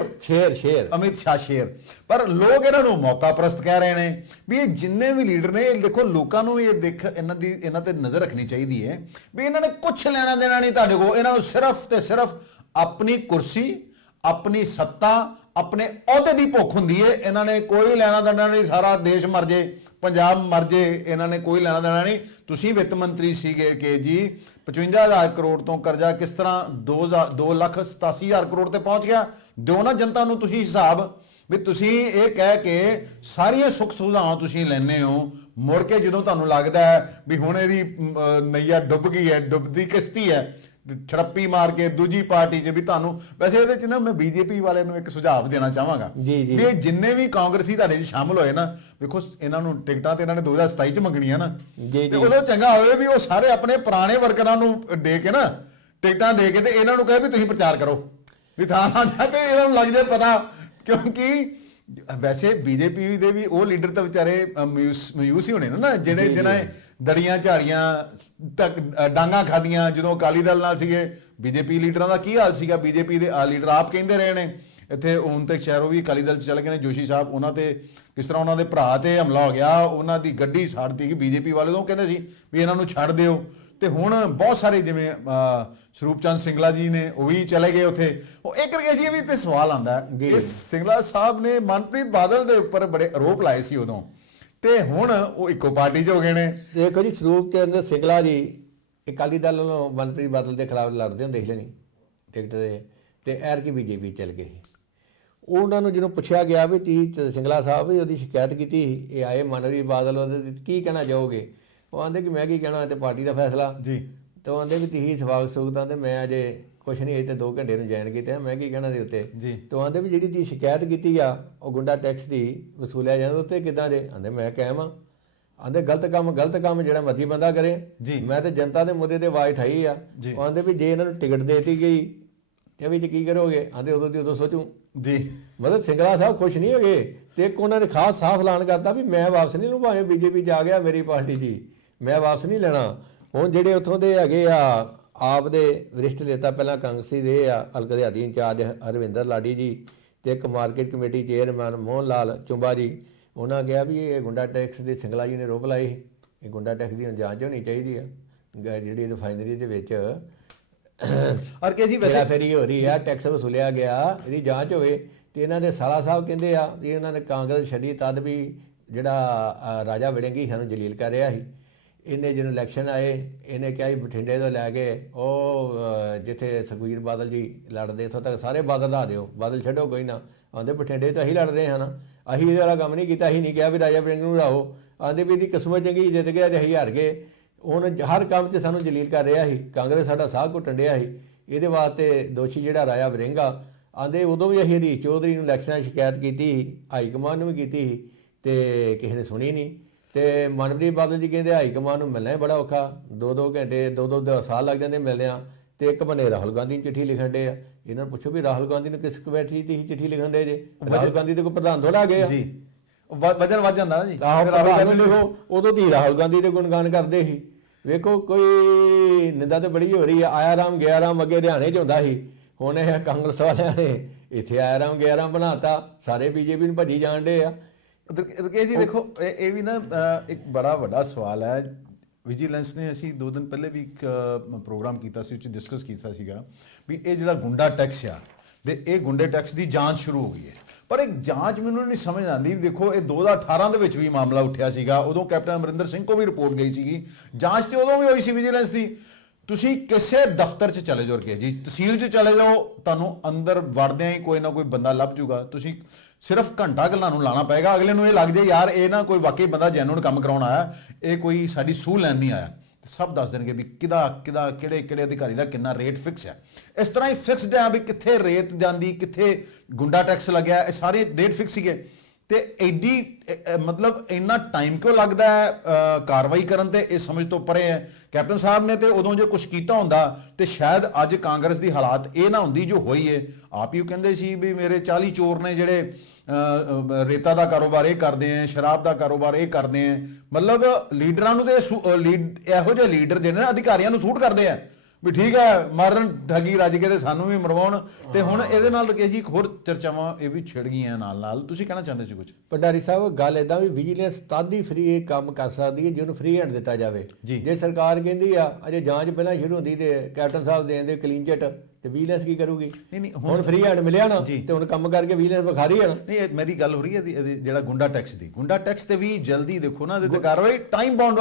ਅਮਿਤ ਸ਼ਾਹ ਸ਼ੇਰ। ਪਰ ਲੋਕ ਇਹਨਾਂ ਨੂੰ ਮੌਕਾ ਪ੍ਰਸਤ ਕਹਿ ਰਹੇ ਨੇ ਵੀ ਇਹ ਜਿੰਨੇ ਵੀ ਲੀਡਰ ਨੇ, ਦੇਖੋ ਲੋਕਾਂ ਨੂੰ ਇਹ ਇਹਨਾਂ ਤੇ ਨਜ਼ਰ ਰੱਖਣੀ ਚਾਹੀਦੀ ਹੈ ਵੀ ਇਹਨਾਂ ਨੇ ਕੁਝ ਲੈਣਾ ਦੇਣਾ ਨਹੀਂ ਤੁਹਾਡੇ ਕੋਲ। ਇਹਨਾਂ ਨੂੰ ਸਿਰਫ ਤੇ ਸਿਰਫ ਆਪਣੀ ਕੁਰਸੀ, ਆਪਣੀ ਸੱਤਾ, ਆਪਣੇ ਅਹੁਦੇ ਦੀ ਭੁੱਖ ਹੁੰਦੀ ਹੈ। ਇਹਨਾਂ ਨੇ ਕੋਈ ਲੈਣਾ ਦੇਣਾ ਨਹੀਂ, ਸਾਰਾ ਦੇਸ਼ ਮਰ ਜੇ, ਪੰਜਾਬ ਮਰ ਜੇ, ਇਹਨਾਂ ਨੇ ਕੋਈ ਲੈਣਾ ਦੇਣਾ ਨਹੀਂ। ਤੁਸੀਂ ਵਿੱਤ ਮੰਤਰੀ ਸੀਗੇ ਕਿ ਜੀ 55,000 ਕਰੋੜ ਤੋਂ ਕਰਜ਼ਾ ਕਿਸ ਤਰ੍ਹਾਂ 2,87,000 ਕਰੋੜ ਤੇ ਪਹੁੰਚ ਗਿਆ। ਦਿਓ ਨਾ ਜਨਤਾ ਨੂੰ ਤੁਸੀਂ ਹਿਸਾਬ ਵੀ ਤੁਸੀਂ ਇਹ ਕਹਿ ਕੇ ਸਾਰੀਆਂ ਸੁੱਖ ਸੁਵਿਧਾਵਾਂ ਤੁਸੀਂ ਲੈਣੇ ਹੋ, ਮੁੜ ਕੇ ਜਦੋਂ ਤੁਹਾਨੂੰ ਲੱਗਦਾ ਹੈ ਵੀ ਹੁਣ ਇਹਦੀ ਨਈਆ ਡੁੱਬ ਗਈ ਹੈ, ਡੁੱਬਦੀ ਕਿਸ਼ਤੀ ਹੈ, ਛੜੱਪੀ ਮਾਰ ਕੇ ਦੂਜੀ ਪਾਰਟੀ 'ਚ ਵੀ ਤੁਹਾਨੂੰ। ਵੈਸੇ ਇਹਦੇ 'ਚ ਨਾ ਮੈਂ ਬੀਜੇਪੀ ਵਾਲੇ ਨੂੰ ਇੱਕ ਸੁਝਾਅ ਦੇਣਾ ਚਾਹਾਂਗਾ ਵੀ ਇਹ ਜਿੰਨੇ ਵੀ ਕਾਂਗਰਸੀ ਤੁਹਾਡੇ 'ਚ ਸ਼ਾਮਲ ਹੋਏ ਨਾ, ਵੇਖੋ ਇਹਨਾਂ ਨੂੰ ਟਿਕਟਾਂ ਤੇ ਇਹਨਾਂ ਨੇ 2027 'ਚ ਮੰਗਣੀਆਂ ਨਾ, ਤੇ ਉਦੋਂ ਚੰਗਾ ਹੋਵੇ ਵੀ ਉਹ ਸਾਰੇ ਆਪਣੇ ਪੁਰਾਣੇ ਵਰਕਰਾਂ ਨੂੰ ਦੇ ਕੇ ਨਾ ਟਿਕਟਾਂ ਦੇ ਕੇ ਤੇ ਇਹਨਾਂ ਨੂੰ ਕਹੇ ਵੀ ਤੁਸੀਂ ਪ੍ਰਚਾਰ ਕਰੋ, ਵੀ ਥਾਂ ਥਾਂ ਜਾ ਕੇ ਇਹਨਾਂ ਨੂੰ ਲੱਗ ਜਾਏ ਪਤਾ। ਕਿਉਂਕਿ ਵੈਸੇ ਬੀਜੇਪੀ ਦੇ ਵੀ ਉਹ ਲੀਡਰ ਤਾਂ ਵਿਚਾਰੇ ਮਾਯੂਸ ਹੀ ਹੋਣੇ ਨਾ, ਜਿਹਨਾਂ ਦੜੀਆਂ ਝਾੜੀਆਂ ਤੱਕ ਡਾਂਗਾ ਖਾਦੀਆਂ ਜਦੋਂ ਅਕਾਲੀ ਦਲ ਨਾਲ ਸੀਗੇ। ਬੀਜੇਪੀ ਲੀਡਰਾਂ ਦਾ ਕੀ ਹਾਲ ਸੀਗਾ, ਬੀਜੇਪੀ ਦੇ ਲੀਡਰ ਆਪ ਕਹਿੰਦੇ ਰਹੇ ਨੇ ਇੱਥੇ ਹੁਣ ਤੱਕ ਸ਼ਹਿਰੋਂ ਵੀ ਅਕਾਲੀ ਦਲ 'ਚ ਚੱਲ ਗਏ ਨੇ, ਜੋਸ਼ੀ ਸਾਹਿਬ, ਉਹਨਾਂ ਤੇ ਕਿਸ ਤਰ੍ਹਾਂ ਉਹਨਾਂ ਦੇ ਭਰਾ ਤੇ ਹਮਲਾ ਹੋ ਗਿਆ, ਉਹਨਾਂ ਦੀ ਗੱਡੀ ਛੱਡਤੀ ਕਿ ਬੀਜੇਪੀ ਵਾਲੇ ਤੋਂ ਕਹਿੰਦੇ ਸੀ ਵੀ ਇਹਨਾਂ ਨੂੰ ਛੱਡ ਦਿਓ। ਤੇ ਹੁਣ ਬਹੁਤ ਸਾਰੇ ਜਿਵੇਂ ਸਰੂਪ ਚੰਦ ਸਿੰਗਲਾ ਜੀ ਨੇ ਉਹ ਵੀ ਚਲੇ ਗਏ ਉੱਥੇ। ਉਹ ਇੱਕ ਰਕੇਜੀ ਵੀ ਤੇ ਸਵਾਲ ਆਉਂਦਾ ਹੈ, ਇਹ ਸਿੰਗਲਾ ਸਾਹਿਬ ਨੇ ਮਨਪ੍ਰੀਤ ਬਾਦਲ ਦੇ ਉੱਪਰ ਬੜੇ ਆਰੋਪ ਲਾਏ ਸੀ ਉਦੋਂ, ਤੇ ਹੁਣ ਉਹ ਇੱਕੋ ਪਾਰਟੀ 'ਚ ਹੋ ਗਏ ਨੇ। ਦੇਖੋ ਜੀ, ਸਰੂਪ ਚੰਦ ਸਿੰਗਲਾ ਜੀ ਅਕਾਲੀ ਦਲ ਵੱਲੋਂ ਮਨਪ੍ਰੀਤ ਬਾਦਲ ਦੇ ਖਿਲਾਫ ਲੜਦੇ ਹੁੰਦੇ ਸੀ ਨਹੀਂ ਟਿਕਟ ਤੇ ਐਰਕੀ ਬੀਜੇਪੀ ਚੱਲ ਗਏ। ਉਹਨਾਂ ਨੂੰ ਜਦੋਂ ਪੁੱਛਿਆ ਗਿਆ ਵੀ ਤੁਸੀਂ ਸਿੰਗਲਾ ਸਾਹਿਬ ਵੀ ਉਹਦੀ ਸ਼ਿਕਾਇਤ ਕੀਤੀ, ਇਹ ਆਏ ਮਨਪ੍ਰੀਤ ਬਾਦਲ, ਉਹਦੇ ਕੀ ਕਹਿਣਾ ਚਾਹੋਗੇ? ਉਹ ਆਂਦੇ ਕਿ ਮੈਂ ਕੀ ਕਹਿਣਾ, ਤੇ ਪਾਰਟੀ ਦਾ ਫੈਸਲਾ ਜੀ। ਤੇ ਉਹ ਆਂਦੇ ਵੀ ਤੁਸੀਂ ਸਵਾਗਤ ਸੁਗਤਾਂ ਤੇ ਮੈਂ ਅਜੇ ਕੁਛ ਨਹੀਂ, ਇਹ ਤੇ 2 ਘੰਟੇ ਨੂੰ ਜੁਆਇਨ ਕੀਤੇ, ਮੈਂ ਕੀ ਕਹਿਣਾ ਦੇ ਉੱਤੇ। ਤੇ ਉਹ ਆਂਦੇ ਵੀ ਜਿਹੜੀ ਤੁਸੀਂ ਸ਼ਿਕਾਇਤ ਕੀਤੀ ਆ ਉਹ ਗੁੰਡਾ ਟੈਕਸ ਦੀ ਵਸੂਲਿਆ ਜਾਂਦਾ, ਉੱਤੇ ਕਿੱਦਾਂ ਦੇ? ਆਂਦੇ ਮੈਂ ਕਾਇਮ ਆ। ਆਂਦੇ ਗਲਤ ਕੰਮ ਜਿਹੜਾ ਮਰਜ਼ੀ ਬੰਦਾ ਕਰੇ, ਮੈਂ ਤੇ ਜਨਤਾ ਦੇ ਮੁੱਦੇ ਤੇ ਆਵਾਜ਼ ਉਠਾਈ ਆ। ਉਹ ਆਂਦੇ ਵੀ ਜੇ ਇਹਨਾਂ ਨੂੰ ਟਿਕਟ ਦੇਤੀ ਗਈ ਤੇ ਵਿੱਚ ਕੀ ਕਰੋਗੇ? ਆਂਦੇ ਉਦੋਂ ਦੀ ਉਦੋਂ ਸੋਚੂ ਜੀ। ਮਤਲਬ ਸਿੰਗਲਾ ਸਾਹਿਬ ਖੁਸ਼ ਨਹੀਂ ਹੈਗੇ, ਤੇ ਇੱਕ ਉਹਨਾਂ ਨੇ ਖਾਸ ਸਾਫ਼ ਐਲਾਨ ਕਰਤਾ ਵੀ ਮੈਂ ਵਾਪਸ ਨਹੀਂ ਲੂੰ, ਭਾਵੇਂ ਬੀਜੇਪੀ 'ਚ ਆ ਗਿਆ ਮੇਰੀ ਪਾਰਟੀ ਜੀ, ਮੈਂ ਵਾਪਸ ਨਹੀਂ ਲੈਣਾ। ਹੁਣ ਜਿਹੜੇ ਉੱਥੋਂ ਦੇ ਹੈਗੇ ਆ ਆਪ ਦੇ ਵਰਿਸ਼ਟ ਨੇਤਾ, ਪਹਿਲਾਂ ਕਾਂਗਰਸੀ ਦੇ ਆ ਹਲਕਾ ਦਿਹਾਤੀ ਇੰਚਾਰਜ ਹਰਵਿੰਦਰ ਲਾਡੀ ਜੀ, ਤੇ ਇੱਕ market committee chairman Mohan Lal ਚੁੰਬਾ ਜੀ, ਉਹਨਾਂ ਕਿਹਾ ਵੀ ਇਹ ਗੁੰਡਾ ਟੈਕਸ ਦੀ ਸਿੰਗਲਾ ਜੀ ਨੇ ਰੋਕ ਲਾਈ, ਇਹ ਗੁੰਡਾ ਟੈਕਸ ਦੀ ਜਾਂਚ ਹੋਣੀ ਚਾਹੀਦੀ ਆ। ਜਿਹੜੀ ਰਿਫਾਈਨਰੀ ਦੇ ਵਿੱਚ ਔਰ ਕਿ ਜੀ ਵੈਸੇ ਫੇਰੀ ਹੋ ਰਹੀ ਆ, ਟੈਕਸ ਵਸੂਲਿਆ ਗਿਆ, ਇਹਦੀ ਜਾਂਚ ਹੋਵੇ। ਤੇ ਇਹਨਾਂ ਦੇ ਸਾਲਾ ਸਾਹਿਬ ਕਹਿੰਦੇ ਆ ਵੀ ਇਹਨਾਂ ਨੇ ਕਾਂਗਰਸ ਛੱਡੀ ਤਦ ਵੀ ਜਿਹੜਾ ਰਾਜਾ ਵੜਿੰਗੀ ਸਾਨੂੰ ਜਲੀਲ ਕਰ ਰਿਹਾ ਸੀ। ਇਹਨੇ ਜਦੋਂ ਇਲੈਕਸ਼ਨ ਆਏ ਇਹਨੇ ਕਿਹਾ ਬਠਿੰਡੇ ਤੋਂ ਲੈ ਕੇ ਉਹ ਜਿੱਥੇ ਸੁਖਬੀਰ ਬਾਦਲ ਜੀ ਲੜਦੇ ਇੱਥੋਂ ਤੱਕ ਸਾਰੇ ਬਾਦਲ ਲਾ ਦਿਓ, ਬਾਦਲ ਛੱਡੋ ਕੋਈ ਨਾ। ਆਂਦੇ ਬਠਿੰਡੇ ਤਾਂ ਅਸੀਂ ਲੜ ਰਹੇ ਹਾਂ ਨਾ, ਅਸੀਂ ਇਹਦੇ ਵਾਲਾ ਕੰਮ ਨਹੀਂ ਕੀਤਾ, ਅਸੀਂ ਨਹੀਂ ਕਿਹਾ ਵੀ ਰਾਜਾ ਵੜਿੰਗ ਨੂੰ ਹਰਾਓ। ਆਂਦੇ ਵੀ ਇਹਦੀ ਕਿਸਮਤ ਚੰਗੀ, ਜਿੱਤ ਗਿਆ ਤੇ ਅਸੀਂ ਹਾਰ ਗਏ। ਹੁਣ ਹਰ ਕੰਮ 'ਚ ਸਾਨੂੰ ਜਲੀਲ ਕਰ ਰਿਹਾ ਸੀ, ਕਾਂਗਰਸ ਸਾਡਾ ਸਾਹ ਘੁੱਟਣ ਡਿਆ ਸੀ। ਇਹਦੇ ਵਾਸਤੇ ਦੋਸ਼ੀ ਜਿਹੜਾ ਰਾਜਾ ਵੜਿੰਗ ਆ। ਆਂਦੇ ਉਦੋਂ ਵੀ ਅਸੀਂ ਹਰੀਸ਼ ਚੌਧਰੀ ਨੂੰ ਇਲੈਕਸ਼ਨਾਂ 'ਚ ਸ਼ਿਕਾਇਤ ਕੀਤੀ ਸੀ, ਹਾਈ ਕਮਾਂਡ ਨੂੰ ਵੀ ਕੀਤੀ ਸੀ, ਤੇ ਕਿਸੇ ਨੇ ਸੁਣੀ ਨਹੀਂ। ਤੇ ਮਨਪ੍ਰੀਤ ਬਾਦਲ ਜੀ ਕਹਿੰਦੇ ਹਾਈ ਕਮਾਂਡ ਨੂੰ ਮਿਲਣਾ ਹੀ ਬੜਾ ਔਖਾ, 2-2 ਘੰਟੇ 2-2 ਸਾਲ ਲੱਗ ਜਾਂਦੇ ਮਿਲਦਿਆਂ। ਤੇ ਇੱਕ ਬੰਨੇ ਰਾਹੁਲ ਗਾਂਧੀ ਨੂੰ ਚਿੱਠੀ ਲਿਖਣ ਡੇ ਆ। ਇਹਨਾਂ ਨੂੰ ਪੁੱਛੋ ਵੀ ਰਾਹੁਲ ਗਾਂਧੀ ਨੂੰ ਕਿਸ ਕਮੇਟੀ ਦੀ ਚਿੱਠੀ ਲਿਖਣ ਦੇ ਜੇ? ਰਾਹੁਲ ਗਾਂਧੀ ਦੇ ਕੋਈ ਪ੍ਰਧਾਨ ਥੋੜਾ ਗਏ ਆ ਜੀ, ਵਜਨ ਵੱਜ ਜਾਂਦਾ ਨਾ ਜੀ। ਲਿਖੋ ਉਦੋਂ ਦੀ ਰਾਹੁਲ ਗਾਂਧੀ ਦੇ ਗੁਣਗਾਨ ਕਰਦੇ ਸੀ। ਵੇਖੋ ਕੋਈ ਨਿੰਦਾ ਤੇ ਬੜੀ ਹੋ ਰਹੀ ਆ। ਆਇਆ ਰਾਮ ਗਿਆ ਰਾਮ ਅੱਗੇ ਹਰਿਆਣੇ 'ਚ ਹੁੰਦਾ ਸੀ, ਹੁਣ ਇਹ ਕਾਂਗਰਸ ਵਾਲਿਆਂ ਨੇ ਇੱਥੇ ਆਇਆ ਰਾਮ ਗਿਆ ਰਾਮ ਬਣਾਤਾ, ਸਾਰੇ ਬੀਜੇਪੀ ਨੂੰ ਭੱਜੀ ਜਾਣ ਡੇ ਆ। ਜੀ ਦੇਖੋ ਇਹ ਵੀ ਨਾ ਇੱਕ ਬੜਾ ਵੱਡਾ ਸਵਾਲ ਹੈ। ਵਿਜੀਲੈਂਸ ਨੇ ਅਸੀਂ 2 ਦਿਨ ਪਹਿਲੇ ਵੀ ਇੱਕ ਪ੍ਰੋਗਰਾਮ ਕੀਤਾ ਸੀ, ਉਹ 'ਚ ਡਿਸਕਸ ਕੀਤਾ ਸੀਗਾ ਵੀ ਇਹ ਜਿਹੜਾ ਗੁੰਡਾ ਟੈਕਸ ਆ ਤੇ ਇਹ ਗੁੰਡੇ ਟੈਕਸ ਦੀ ਜਾਂਚ ਸ਼ੁਰੂ ਹੋ ਗਈ ਹੈ। ਪਰ ਇੱਕ ਜਾਂਚ ਮੈਨੂੰ ਨਹੀਂ ਸਮਝ ਆਉਂਦੀ। ਦੇਖੋ ਇਹ 2018 ਦੇ ਵਿੱਚ ਵੀ ਮਾਮਲਾ ਉੱਠਿਆ ਸੀਗਾ, ਉਦੋਂ ਕੈਪਟਨ ਅਮਰਿੰਦਰ ਸਿੰਘ ਕੋ ਵੀ ਰਿਪੋਰਟ ਗਈ ਸੀਗੀ, ਜਾਂਚ ਤੇ ਉਦੋਂ ਵੀ ਹੋਈ ਸੀ ਵਿਜੀਲੈਂਸ ਦੀ। ਤੁਸੀਂ ਕਿਸੇ ਦਫ਼ਤਰ 'ਚ ਚਲੇ ਜਾਓ ਕਿ ਜੀ ਤਹਿਸੀਲ 'ਚ ਚਲੇ ਜਾਓ, ਤੁਹਾਨੂੰ ਅੰਦਰ ਵੜਦਿਆਂ ਹੀ ਕੋਈ ਨਾ ਕੋਈ ਬੰਦਾ ਲੱਭ ਜੂਗਾ। ਤੁਸੀਂ ਸਿਰਫ ਘੰਟਾ ਗੱਲਾਂ ਨੂੰ ਲਾਣਾ ਪਏਗਾ, ਅਗਲੇ ਨੂੰ ਇਹ ਲੱਗ ਜਾਏ ਯਾਰ ਇਹ ਨਾ ਕੋਈ ਵਾਕਈ ਬੰਦਾ ਜੈਨੂਨ ਕੰਮ ਕਰਾਉਣ ਆਇਆ, ਇਹ ਕੋਈ ਸਾਡੀ ਸੂਹ ਲੈਣ ਨਹੀਂ ਆਇਆ। ਸਭ ਦੱਸ ਦੇਣਗੇ ਵੀ ਕਿਹਦਾ ਕਿਹੜੇ ਅਧਿਕਾਰੀ ਦਾ ਕਿੰਨਾ ਰੇਟ ਫਿਕਸ ਹੈ। ਇਸ ਤਰ੍ਹਾਂ ਹੀ ਫਿਕਸਡ ਹੈ ਵੀ ਕਿੱਥੇ ਰੇਤ ਜਾਂਦੀ, ਕਿੱਥੇ ਗੁੰਡਾ ਟੈਕਸ ਲੱਗਿਆ, ਇਹ ਸਾਰੇ ਰੇਟ ਫਿਕਸ ਸੀਗੇ। ਤੇ ਐਡੀ ਮਤਲਬ ਇੰਨਾ ਟਾਈਮ ਕਿਉਂ ਲੱਗਦਾ ਹੈ ਕਾਰਵਾਈ ਕਰਨ ਤੇ, ਇਹ ਸਮਝ ਤੋਂ ਪਰੇ ਹੈ। ਕੈਪਟਨ ਸਾਹਿਬ ਨੇ ਤੇ ਉਦੋਂ ਜੇ ਕੁਝ ਕੀਤਾ ਹੁੰਦਾ ਤੇ ਸ਼ਾਇਦ ਅੱਜ ਕਾਂਗਰਸ ਦੀ ਹਾਲਾਤ ਇਹ ਨਾ ਹੁੰਦੀ ਜੋ ਹੋਈ ਹੈ। ਆਪ ਹੀ ਕਹਿੰਦੇ ਸੀ ਵੀ ਮੇਰੇ 40 ਚੋਰ ਨੇ ਜਿਹੜੇ ਰੇਤਾ ਦਾ ਕਾਰੋਬਾਰ ਇਹ ਕਰਦੇ ਆ, ਸ਼ਰਾਬ ਦਾ ਕਾਰੋਬਾਰ ਇਹ ਕਰਦੇ ਆ। ਮਤਲਬ ਲੀਡਰਾਂ ਨੂੰ ਤੇ ਇਹੋ ਜਿਹੇ ਲੀਡਰ ਜਿਹੜੇ ਅਧਿਕਾਰੀਆਂ ਨੂੰ ਸੂਟ ਕਰਦੇ ਆ ਵੀ ਠੀਕ ਹੈ ਮਾਰਨ ਠੱਗੀ ਰੱਜ ਕੇ ਤੇ ਸਾਨੂੰ ਵੀ ਮਰਵਾਉਣ। ਤੇ ਹੁਣ ਇਹਦੇ ਨਾਲ ਰਕੇਸ਼ ਜੀ ਹੋਰ ਚਰਚਾਵਾਂ ਇਹ ਵੀ ਛਿੜ ਗਈਆਂ ਨਾਲ। ਤੁਸੀਂ ਕਹਿਣਾ ਚਾਹੁੰਦੇ ਸੀ ਕੁਝ? ਭੰਡਾਰੀ ਸਾਹਿਬ ਗੱਲ ਇਦਾਂ ਵੀ ਵਿਜੀਲੈਂਸ ਤਦ ਹੀ ਫ੍ਰੀ ਇਹ ਕੰਮ ਕਰ ਸਕਦੀ ਹੈ ਜੇ ਉਹਨੂੰ ਫ੍ਰੀ ਹੈਂਡ ਦਿੱਤਾ ਜਾਵੇ। ਜੇ ਸਰਕਾਰ ਕਹਿੰਦੀ ਆ ਅਜੇ ਜਾਂਚ ਪਹਿਲਾਂ ਸ਼ੁਰੂ ਹੁੰਦੀ ਤੇ ਕੈਪਟਨ ਸਾਹਿਬ ਦੇਣ ਦੇ ਕਲੀਨ ਚਿੱਟ, ਤੇ ਵਿਜੀਲੈਂਸ ਕੀ ਕਰੂਗੀ? ਨਹੀਂ ਹੁਣ ਫ੍ਰੀ ਹੈਂਡ ਮਿਲਿਆ ਨਾ ਤੇ ਹੁਣ ਕੰਮ ਕਰਕੇ ਵਿਜੀਲੈਂਸ ਵਿਖਾ ਰਹੀ ਹੈ ਨਾ। ਨਹੀਂ ਮੇਰੀ ਗੱਲ ਹੋ ਰਹੀ ਹੈ ਜਿਹੜਾ ਗੁੰਡਾ ਟੈਕਸ ਤੇ ਵੀ ਜਲਦੀ ਦੇਖੋ ਨਾ ਇਹਦੇ ਤੇ ਕਾਰਵਾਈ ਟਾਈਮ ਬਾਉਂਡ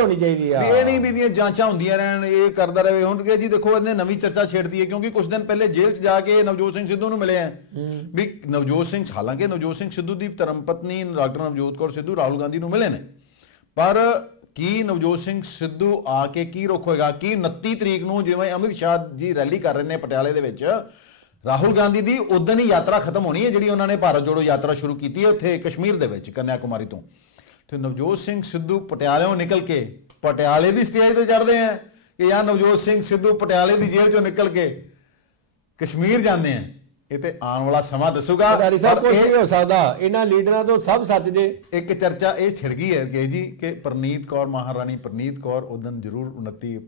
ਹੋਣੀ ਚਾਹੀਦੀ ਆ। ਇਹ ਨਹੀਂ ਵੀ ਦੀਆਂ ਜਾਂਚਾਂ ਹੁੰਦੀਆਂ ਰਹਿਣ, ਇਹ ਕਰਦਾ ਰਹੇ। ਹੁਣ ਜੀ ਦੇਖੋ ਇਹਨੇ ਨਵੀਂ ਚਰਚਾ ਛੇੜਦੀ ਹੈ ਕਿਉਂਕਿ ਕੁਝ ਦਿਨ ਪਹਿਲੇ ਜੇਲ੍ਹ 'ਚ ਜਾ ਕੇ ਨਵਜੋਤ ਸਿੰਘ ਸਿੱਧੂ ਨੂੰ ਮਿਲੇ ਆ ਵੀ ਨਵਜੋਤ ਸਿੰਘ, ਹਾਲਾਂਕਿ ਨਵਜੋਤ ਸਿੰਘ ਸਿੱਧੂ ਦੀ ਧਰਮ ਪਤਨੀ ਡਾਕਟਰ ਨਵਜੋਤ ਕੌਰ ਸਿੱਧੂ ਰਾਹੁਲ ਗਾਂਧੀ ਨੂੰ ਮਿਲੇ ਨੇ, ਪਰ ਕੀ ਨਵਜੋਤ ਸਿੰਘ ਸਿੱਧੂ ਆ ਕੇ ਕੀ ਰੁਖ ਹੋਏਗਾ? ਕੀ 29 ਤਰੀਕ ਨੂੰ ਜਿਵੇਂ ਅਮਿਤ ਸ਼ਾਹ ਜੀ ਰੈਲੀ ਕਰ ਰਹੇ ਨੇ ਪਟਿਆਲੇ ਦੇ ਵਿੱਚ, ਰਾਹੁਲ ਗਾਂਧੀ ਦੀ ਉਦੋਂ ਹੀ ਯਾਤਰਾ ਖਤਮ ਹੋਣੀ ਹੈ ਜਿਹੜੀ ਉਹਨਾਂ ਨੇ ਭਾਰਤ ਜੋੜੋ ਯਾਤਰਾ ਸ਼ੁਰੂ ਕੀਤੀ ਹੈ ਉੱਥੇ ਕਸ਼ਮੀਰ ਦੇ ਵਿੱਚ ਕੰਨਿਆ ਕੁਮਾਰੀ ਤੋਂ। ਤੇ ਨਵਜੋਤ ਸਿੰਘ ਸਿੱਧੂ ਪਟਿਆਲਿਓਂ ਨਿਕਲ ਕੇ ਪਟਿਆਲੇ ਦੀ ਸਟੇਜ ਤੇ ਚੜ੍ਹਦੇ ਆ ਕਿ ਯਾਰ ਨਵਜੋਤ ਸਿੰਘ ਸਿੱਧੂ ਪਟਿਆਲੇ ਦੀ ਜੇਲ੍ਹ ਚੋਂ ਨਿਕਲ ਕੇ ਕਸ਼ਮੀਰ ਜਾਂਦੇ ਆ। ਇਹ ਤੇ ਆਉਣ ਵਾਲਾ ਸਮਾਂ ਦੱਸੂਗਾ। ਕੁਝ ਨਹੀਂ ਹੋ ਸਕਦਾ, ਇਹਨਾਂ ਲੀਡਰਾਂ ਤੋਂ ਸਭ ਸੱਚ ਜੇ। ਇੱਕ ਚਰਚਾ ਇਹ ਛਿੜ ਗਈ ਹੈ ਕਿ ਜੀ ਕਿ ਪ੍ਰਨੀਤ ਕੌਰ, ਮਹਾਰਾਣੀ ਪ੍ਰਨੀਤ ਕੌਰ ਉਦੋਂ ਜ਼ਰੂਰ 29